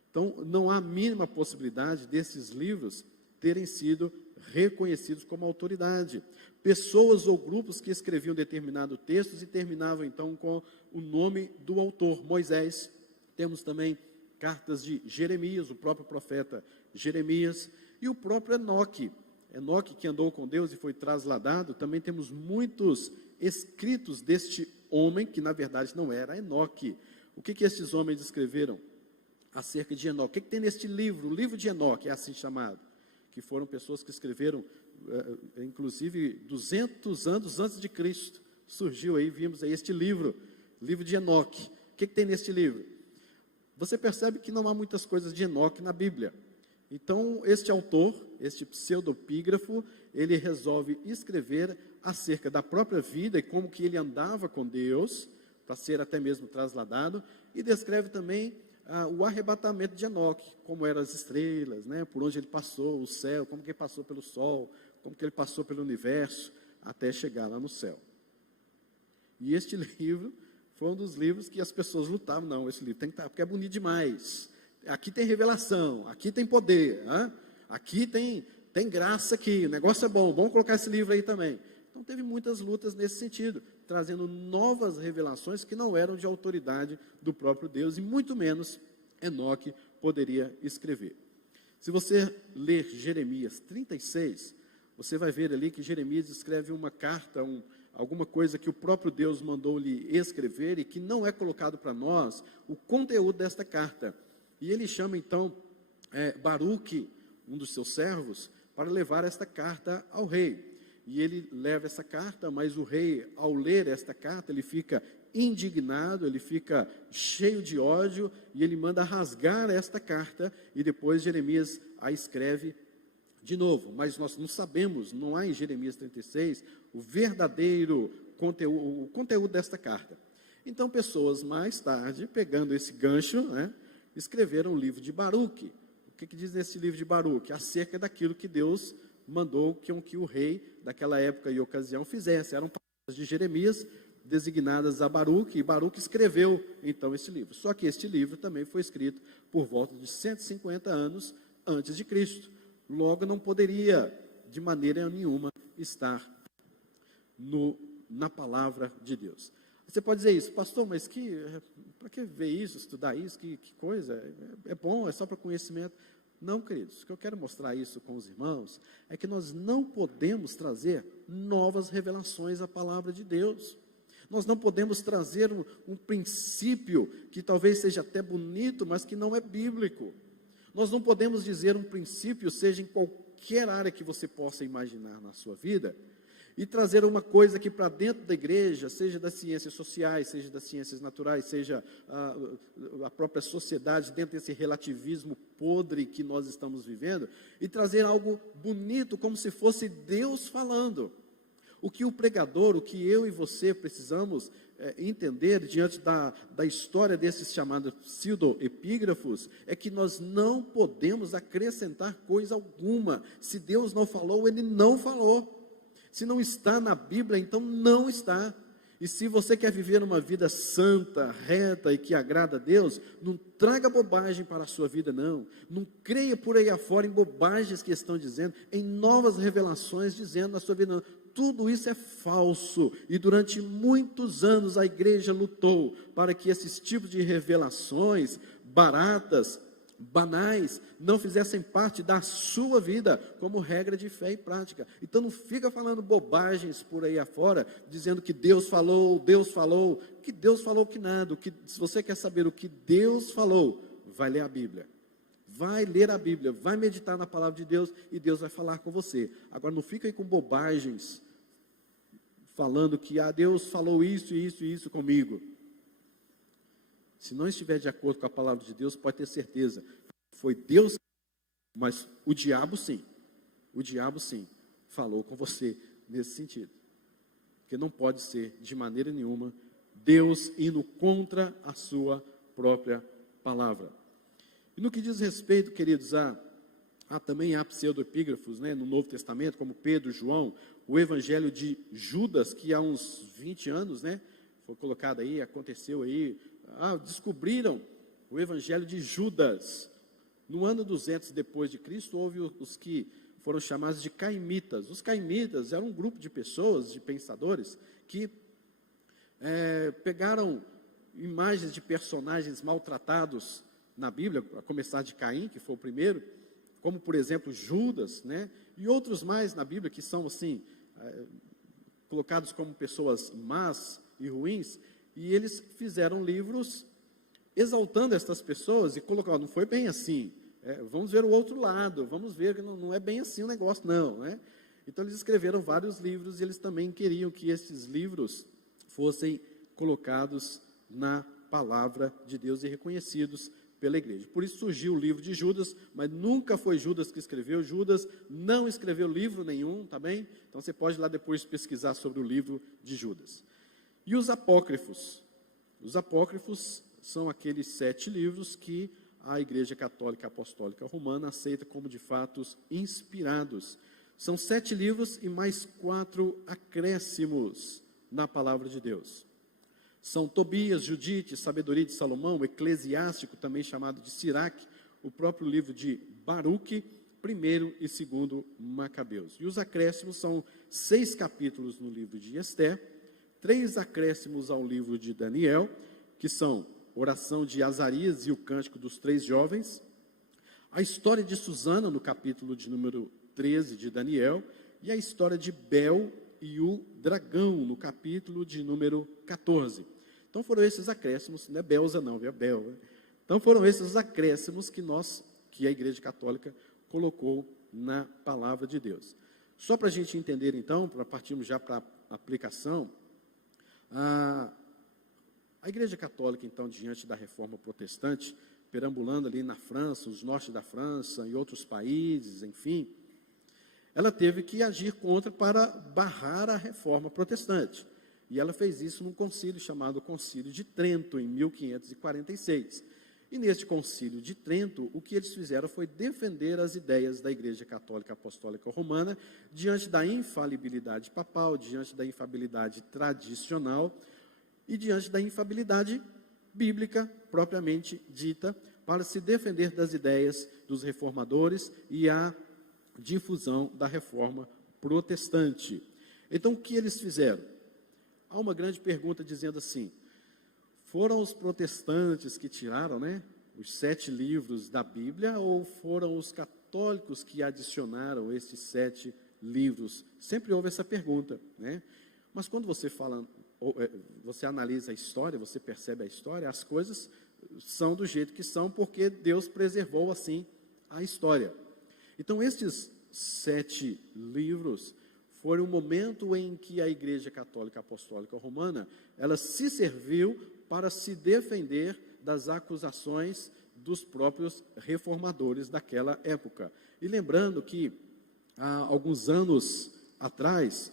Então não há a mínima possibilidade desses livros terem sido reconhecidos como autoridade. Pessoas ou grupos que escreviam determinados textos e terminavam então com o nome do autor, Moisés. Temos também cartas de Jeremias, o próprio profeta Jeremias, e o próprio Enoque. Enoque, que andou com Deus e foi trasladado. Também temos muitos escritos deste homem, que na verdade não era Enoque. O que esses homens escreveram acerca de Enoque? O que tem neste livro? O livro de Enoque é assim chamado, que foram pessoas que escreveram, inclusive 200 anos antes de Cristo, surgiu aí, vimos aí este livro de Enoque. O que tem neste livro? Você percebe que não há muitas coisas de Enoque na Bíblia. Então, este autor, este pseudopígrafo, ele resolve escrever acerca da própria vida e como que ele andava com Deus, para ser até mesmo trasladado, e descreve também o arrebatamento de Enoque, como eram as estrelas, né, por onde ele passou, o céu, como que ele passou pelo sol, como que ele passou pelo universo, até chegar lá no céu. E este livro foi um dos livros que as pessoas lutavam. Não, esse livro tem que estar, porque é bonito demais. Aqui tem revelação, aqui tem poder, hein? Aqui tem graça aqui, o negócio é bom, vamos colocar esse livro aí também. Então teve muitas lutas nesse sentido, trazendo novas revelações que não eram de autoridade do próprio Deus, e muito menos Enoque poderia escrever. Se você ler Jeremias 36, você vai ver ali que Jeremias escreve uma carta, alguma coisa que o próprio Deus mandou-lhe escrever e que não é colocado para nós o conteúdo desta carta. E ele chama então Baruque, um dos seus servos, para levar esta carta ao rei. E ele leva essa carta, mas o rei, ao ler esta carta, ele fica indignado, ele fica cheio de ódio, e ele manda rasgar esta carta, e depois Jeremias a escreve de novo. Mas nós não sabemos, não há em Jeremias 36, o verdadeiro conteúdo desta carta. Então, pessoas mais tarde, pegando esse gancho, né, escreveram o livro de Baruque. O que diz nesse livro de Baruque? Acerca daquilo que Deus mandou que o rei daquela época e ocasião fizesse. Eram palavras de Jeremias designadas a Baruque, e Baruque escreveu então esse livro. Só que este livro também foi escrito por volta de 150 anos antes de Cristo. Logo, não poderia de maneira nenhuma estar na palavra de Deus. Você pode dizer isso, pastor, mas para que ver isso, estudar isso, que coisa, é bom, é só para conhecimento. Não, queridos, o que eu quero mostrar isso com os irmãos, é que nós não podemos trazer novas revelações à palavra de Deus. Nós não podemos trazer um princípio que talvez seja até bonito, mas que não é bíblico. Nós não podemos dizer um princípio, seja em qualquer área que você possa imaginar na sua vida, e trazer uma coisa que para dentro da igreja, seja das ciências sociais, seja das ciências naturais, seja a própria sociedade, dentro desse relativismo podre que nós estamos vivendo, e trazer algo bonito, como se fosse Deus falando. O que o pregador, o que eu e você precisamos entender diante da história desses chamados pseudoepígrafos, é que nós não podemos acrescentar coisa alguma. Se Deus não falou, Ele não falou. Se não está na Bíblia, então não está. E se você quer viver uma vida santa, reta e que agrada a Deus, não traga bobagem para a sua vida, não. Não creia por aí afora em bobagens que estão dizendo, em novas revelações dizendo na sua vida, não. Tudo isso é falso. E durante muitos anos a igreja lutou para que esses tipos de revelações baratas, banais, não fizessem parte da sua vida como regra de fé e prática. Então não fica falando bobagens por aí afora, dizendo que Deus falou, que Deus falou que nada. Se você quer saber o que Deus falou, vai ler a Bíblia. Vai ler a Bíblia, vai meditar na palavra de Deus e Deus vai falar com você. Agora não fica aí com bobagens, falando que Deus falou isso e isso e isso comigo. Se não estiver de acordo com a palavra de Deus, pode ter certeza, foi Deus, mas o diabo sim falou com você nesse sentido. Porque não pode ser de maneira nenhuma Deus indo contra a sua própria palavra. E no que diz respeito, queridos, também há pseudoepígrafos, né, no Novo Testamento, como Pedro, João, o Evangelho de Judas, que há uns 20 anos, né, foi colocado aí, aconteceu aí, descobriram o Evangelho de Judas. No ano 200 depois de Cristo, houve os que foram chamados de caimitas. Os caimitas eram um grupo de pessoas, de pensadores, que pegaram imagens de personagens maltratados na Bíblia, a começar de Caim, que foi o primeiro, como por exemplo Judas, né, e outros mais na Bíblia que são assim, colocados como pessoas más e ruins, e eles fizeram livros exaltando estas pessoas e colocando, não foi bem assim, vamos ver o outro lado, vamos ver que não é bem assim o negócio não, né? Então eles escreveram vários livros e eles também queriam que esses livros fossem colocados na palavra de Deus e reconhecidos pela igreja. Por isso surgiu o livro de Judas, mas nunca foi Judas que escreveu. Judas não escreveu livro nenhum, tá bem? Então você pode ir lá depois pesquisar sobre o livro de Judas. E os apócrifos? Os apócrifos são aqueles 7 livros que a Igreja Católica Apostólica Romana aceita como de fatos inspirados. São 7 livros e mais 4 acréscimos na palavra de Deus. São Tobias, Judite, Sabedoria de Salomão, Eclesiástico, também chamado de Siraque, o próprio livro de Baruque, 1º e 2º Macabeus. E os acréscimos são 6 capítulos no livro de Ester, 3 acréscimos ao livro de Daniel, que são oração de Azarias e o cântico dos 3 jovens, a história de Susana, no capítulo de número 13 de Daniel, e a história de Bel e o dragão, no capítulo de número 14. Então foram esses acréscimos, não é Belza não, é Bel. Né? Então foram esses acréscimos que a Igreja Católica colocou na palavra de Deus. Só para a gente entender então, para partirmos já para a aplicação, a Igreja Católica então, diante da Reforma Protestante, perambulando ali na França, os norte da França e outros países, enfim, ela teve que agir contra para barrar a Reforma Protestante. E ela fez isso num concílio chamado Concílio de Trento, em 1546. E neste Concílio de Trento, o que eles fizeram foi defender as ideias da Igreja Católica Apostólica Romana diante da infalibilidade papal, diante da infalibilidade tradicional e diante da infalibilidade bíblica propriamente dita, para se defender das ideias dos reformadores e a difusão da Reforma Protestante. Então, o que eles fizeram? Há uma grande pergunta dizendo assim, foram os protestantes que tiraram, né, os 7 livros da Bíblia, ou foram os católicos que adicionaram esses 7 livros? Sempre houve essa pergunta, né? Mas quando você você analisa a história, você percebe a história, as coisas são do jeito que são, porque Deus preservou assim a história. Então, estes 7 livros foi um momento em que a Igreja Católica Apostólica Romana, ela se serviu para se defender das acusações dos próprios reformadores daquela época. E lembrando que, há alguns anos atrás,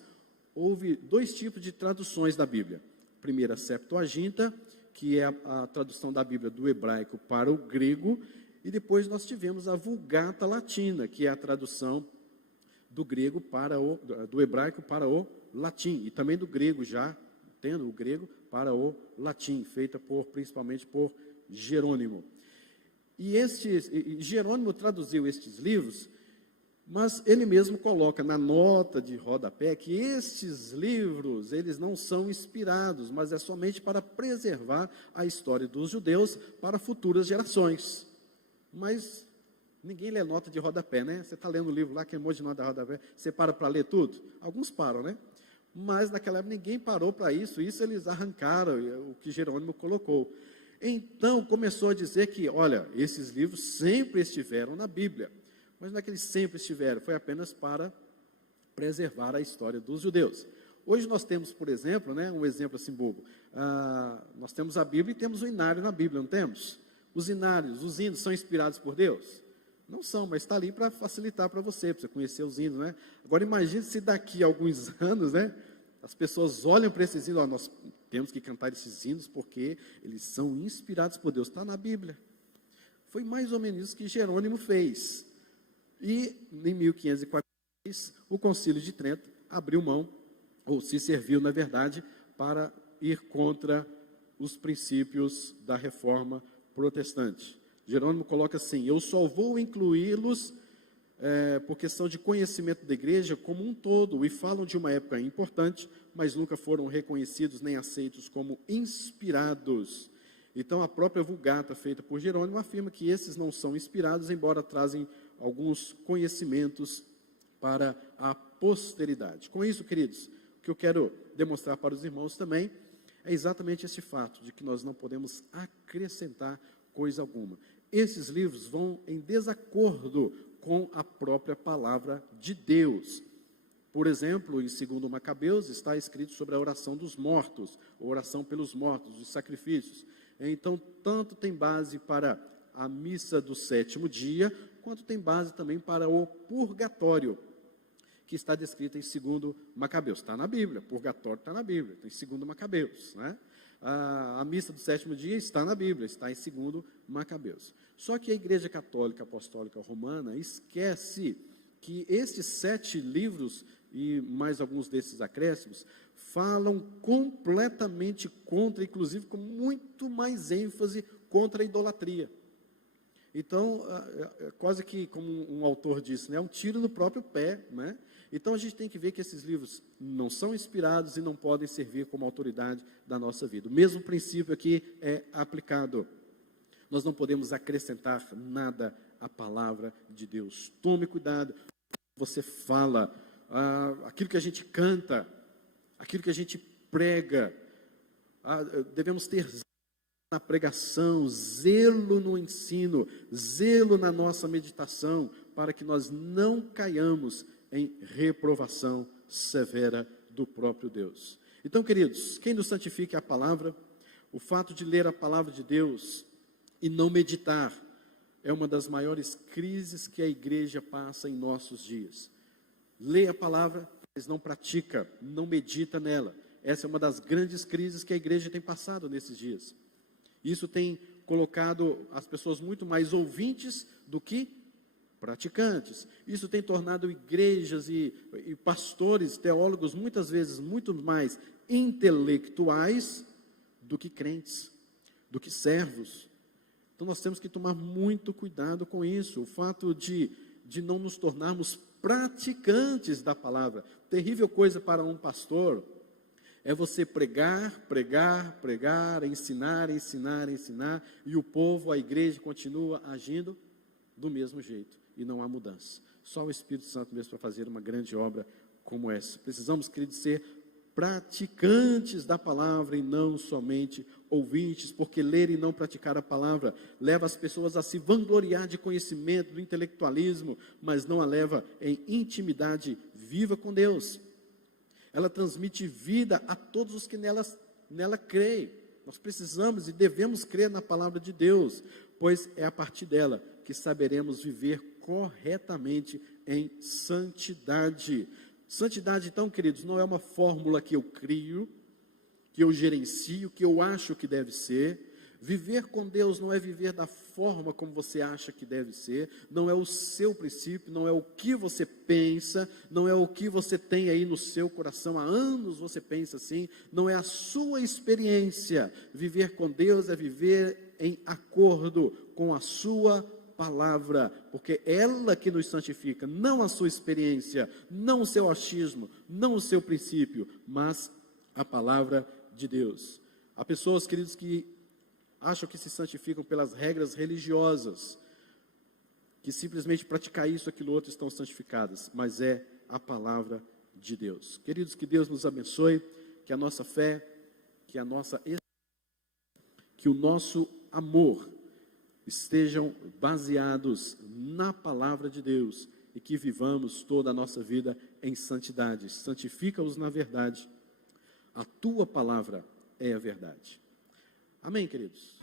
houve dois tipos de traduções da Bíblia. Primeiro, a Septuaginta, que é a tradução da Bíblia do hebraico para o grego, e depois nós tivemos a Vulgata Latina, que é a tradução do grego do hebraico para o latim, e também do grego, já tendo o grego para o latim, feita principalmente por Jerônimo. E Jerônimo traduziu estes livros, mas ele mesmo coloca na nota de rodapé que estes livros, eles não são inspirados, mas é somente para preservar a história dos judeus para futuras gerações. Mas ninguém lê nota de rodapé, né? Você está lendo o livro lá, que é um monte de nota de rodapé, você para ler tudo? Alguns param, né? Mas naquela época ninguém parou para isso eles arrancaram o que Jerônimo colocou. Então começou a dizer que, olha, esses livros sempre estiveram na Bíblia. Mas não é que eles sempre estiveram, foi apenas para preservar a história dos judeus. Hoje nós temos, por exemplo, né, um exemplo assim bobo, nós temos a Bíblia e temos o inário na Bíblia, não temos? Os inários, os hinos são inspirados por Deus? Não são, mas está ali para facilitar para você conhecer os hinos, né? Agora imagine se daqui a alguns anos, né, as pessoas olham para esses hinos, nós temos que cantar esses hinos porque eles são inspirados por Deus, está na Bíblia. Foi mais ou menos isso que Jerônimo fez. E em 1543, o Concílio de Trento abriu mão, ou se serviu, na verdade, para ir contra os princípios da reforma protestante. Jerônimo coloca assim: eu só vou incluí-los por questão de conhecimento da igreja como um todo, e falam de uma época importante, mas nunca foram reconhecidos nem aceitos como inspirados. Então, a própria Vulgata, feita por Jerônimo, afirma que esses não são inspirados, embora trazem alguns conhecimentos para a posteridade. Com isso, queridos, o que eu quero demonstrar para os irmãos também é exatamente esse fato, de que nós não podemos acrescentar coisa alguma. Esses livros vão em desacordo com a própria palavra de Deus. Por exemplo, em 2 Macabeus está escrito sobre a oração dos mortos, a oração pelos mortos, os sacrifícios. Então, tanto tem base para a missa do sétimo dia, quanto tem base também para o purgatório, que está descrito em 2 Macabeus. Está na Bíblia, purgatório está na Bíblia, está em 2 Macabeus, né? A missa do sétimo dia está na Bíblia, está em 2 Macabeus. Só que a Igreja Católica Apostólica Romana esquece que estes 7 livros, e mais alguns desses acréscimos, falam completamente contra, inclusive com muito mais ênfase, contra a idolatria. Então, quase que, como um autor disse, né, é um tiro no próprio pé, né? Então, a gente tem que ver que esses livros não são inspirados e não podem servir como autoridade da nossa vida. O mesmo princípio aqui é aplicado. Nós não podemos acrescentar nada à palavra de Deus. Tome cuidado. Você fala, aquilo que a gente canta, aquilo que a gente prega, devemos ter na pregação, zelo no ensino, zelo na nossa meditação, para que nós não caiamos em reprovação severa do próprio Deus. Então, queridos, quem nos santifica é a palavra. O fato de ler a palavra de Deus e não meditar é uma das maiores crises que a igreja passa em nossos dias. Lê a palavra, mas não pratica, não medita nela. Essa é uma das grandes crises que a igreja tem passado nesses dias. Isso tem colocado as pessoas muito mais ouvintes do que praticantes. Isso tem tornado igrejas e pastores, teólogos, muitas vezes muito mais intelectuais do que crentes, do que servos. Então nós temos que tomar muito cuidado com isso. O fato de não nos tornarmos praticantes da palavra. Terrível coisa para um pastor é você pregar, ensinar, e o povo, a igreja, continua agindo do mesmo jeito, e não há mudança. Só o Espírito Santo mesmo para fazer uma grande obra como essa. Precisamos, queridos, ser praticantes da palavra e não somente ouvintes, porque ler e não praticar a palavra leva as pessoas a se vangloriar de conhecimento, do intelectualismo, mas não a leva em intimidade viva com Deus. ela transmite vida a todos os que nela creem. Nós precisamos e devemos crer na palavra de Deus, pois é a partir dela que saberemos viver corretamente em santidade. Santidade, então, queridos, não é uma fórmula que eu crio, que eu gerencio, que eu acho que deve ser. Viver com Deus não é viver da forma como você acha que deve ser, não é o seu princípio, não é o que você pensa, não é o que você tem aí no seu coração, há anos você pensa assim, não é a sua experiência. Viver com Deus é viver em acordo com a sua palavra, porque é ela que nos santifica, não a sua experiência, não o seu achismo, não o seu princípio, mas a palavra de Deus. Há pessoas, queridos, que acham que se santificam pelas regras religiosas, que simplesmente praticar isso, aquilo, outro estão santificadas, mas é a palavra de Deus. Queridos, que Deus nos abençoe, que a nossa fé, que o nosso amor estejam baseados na palavra de Deus e que vivamos toda a nossa vida em santidade. Santifica-os na verdade. A tua palavra é a verdade. Amém, queridos?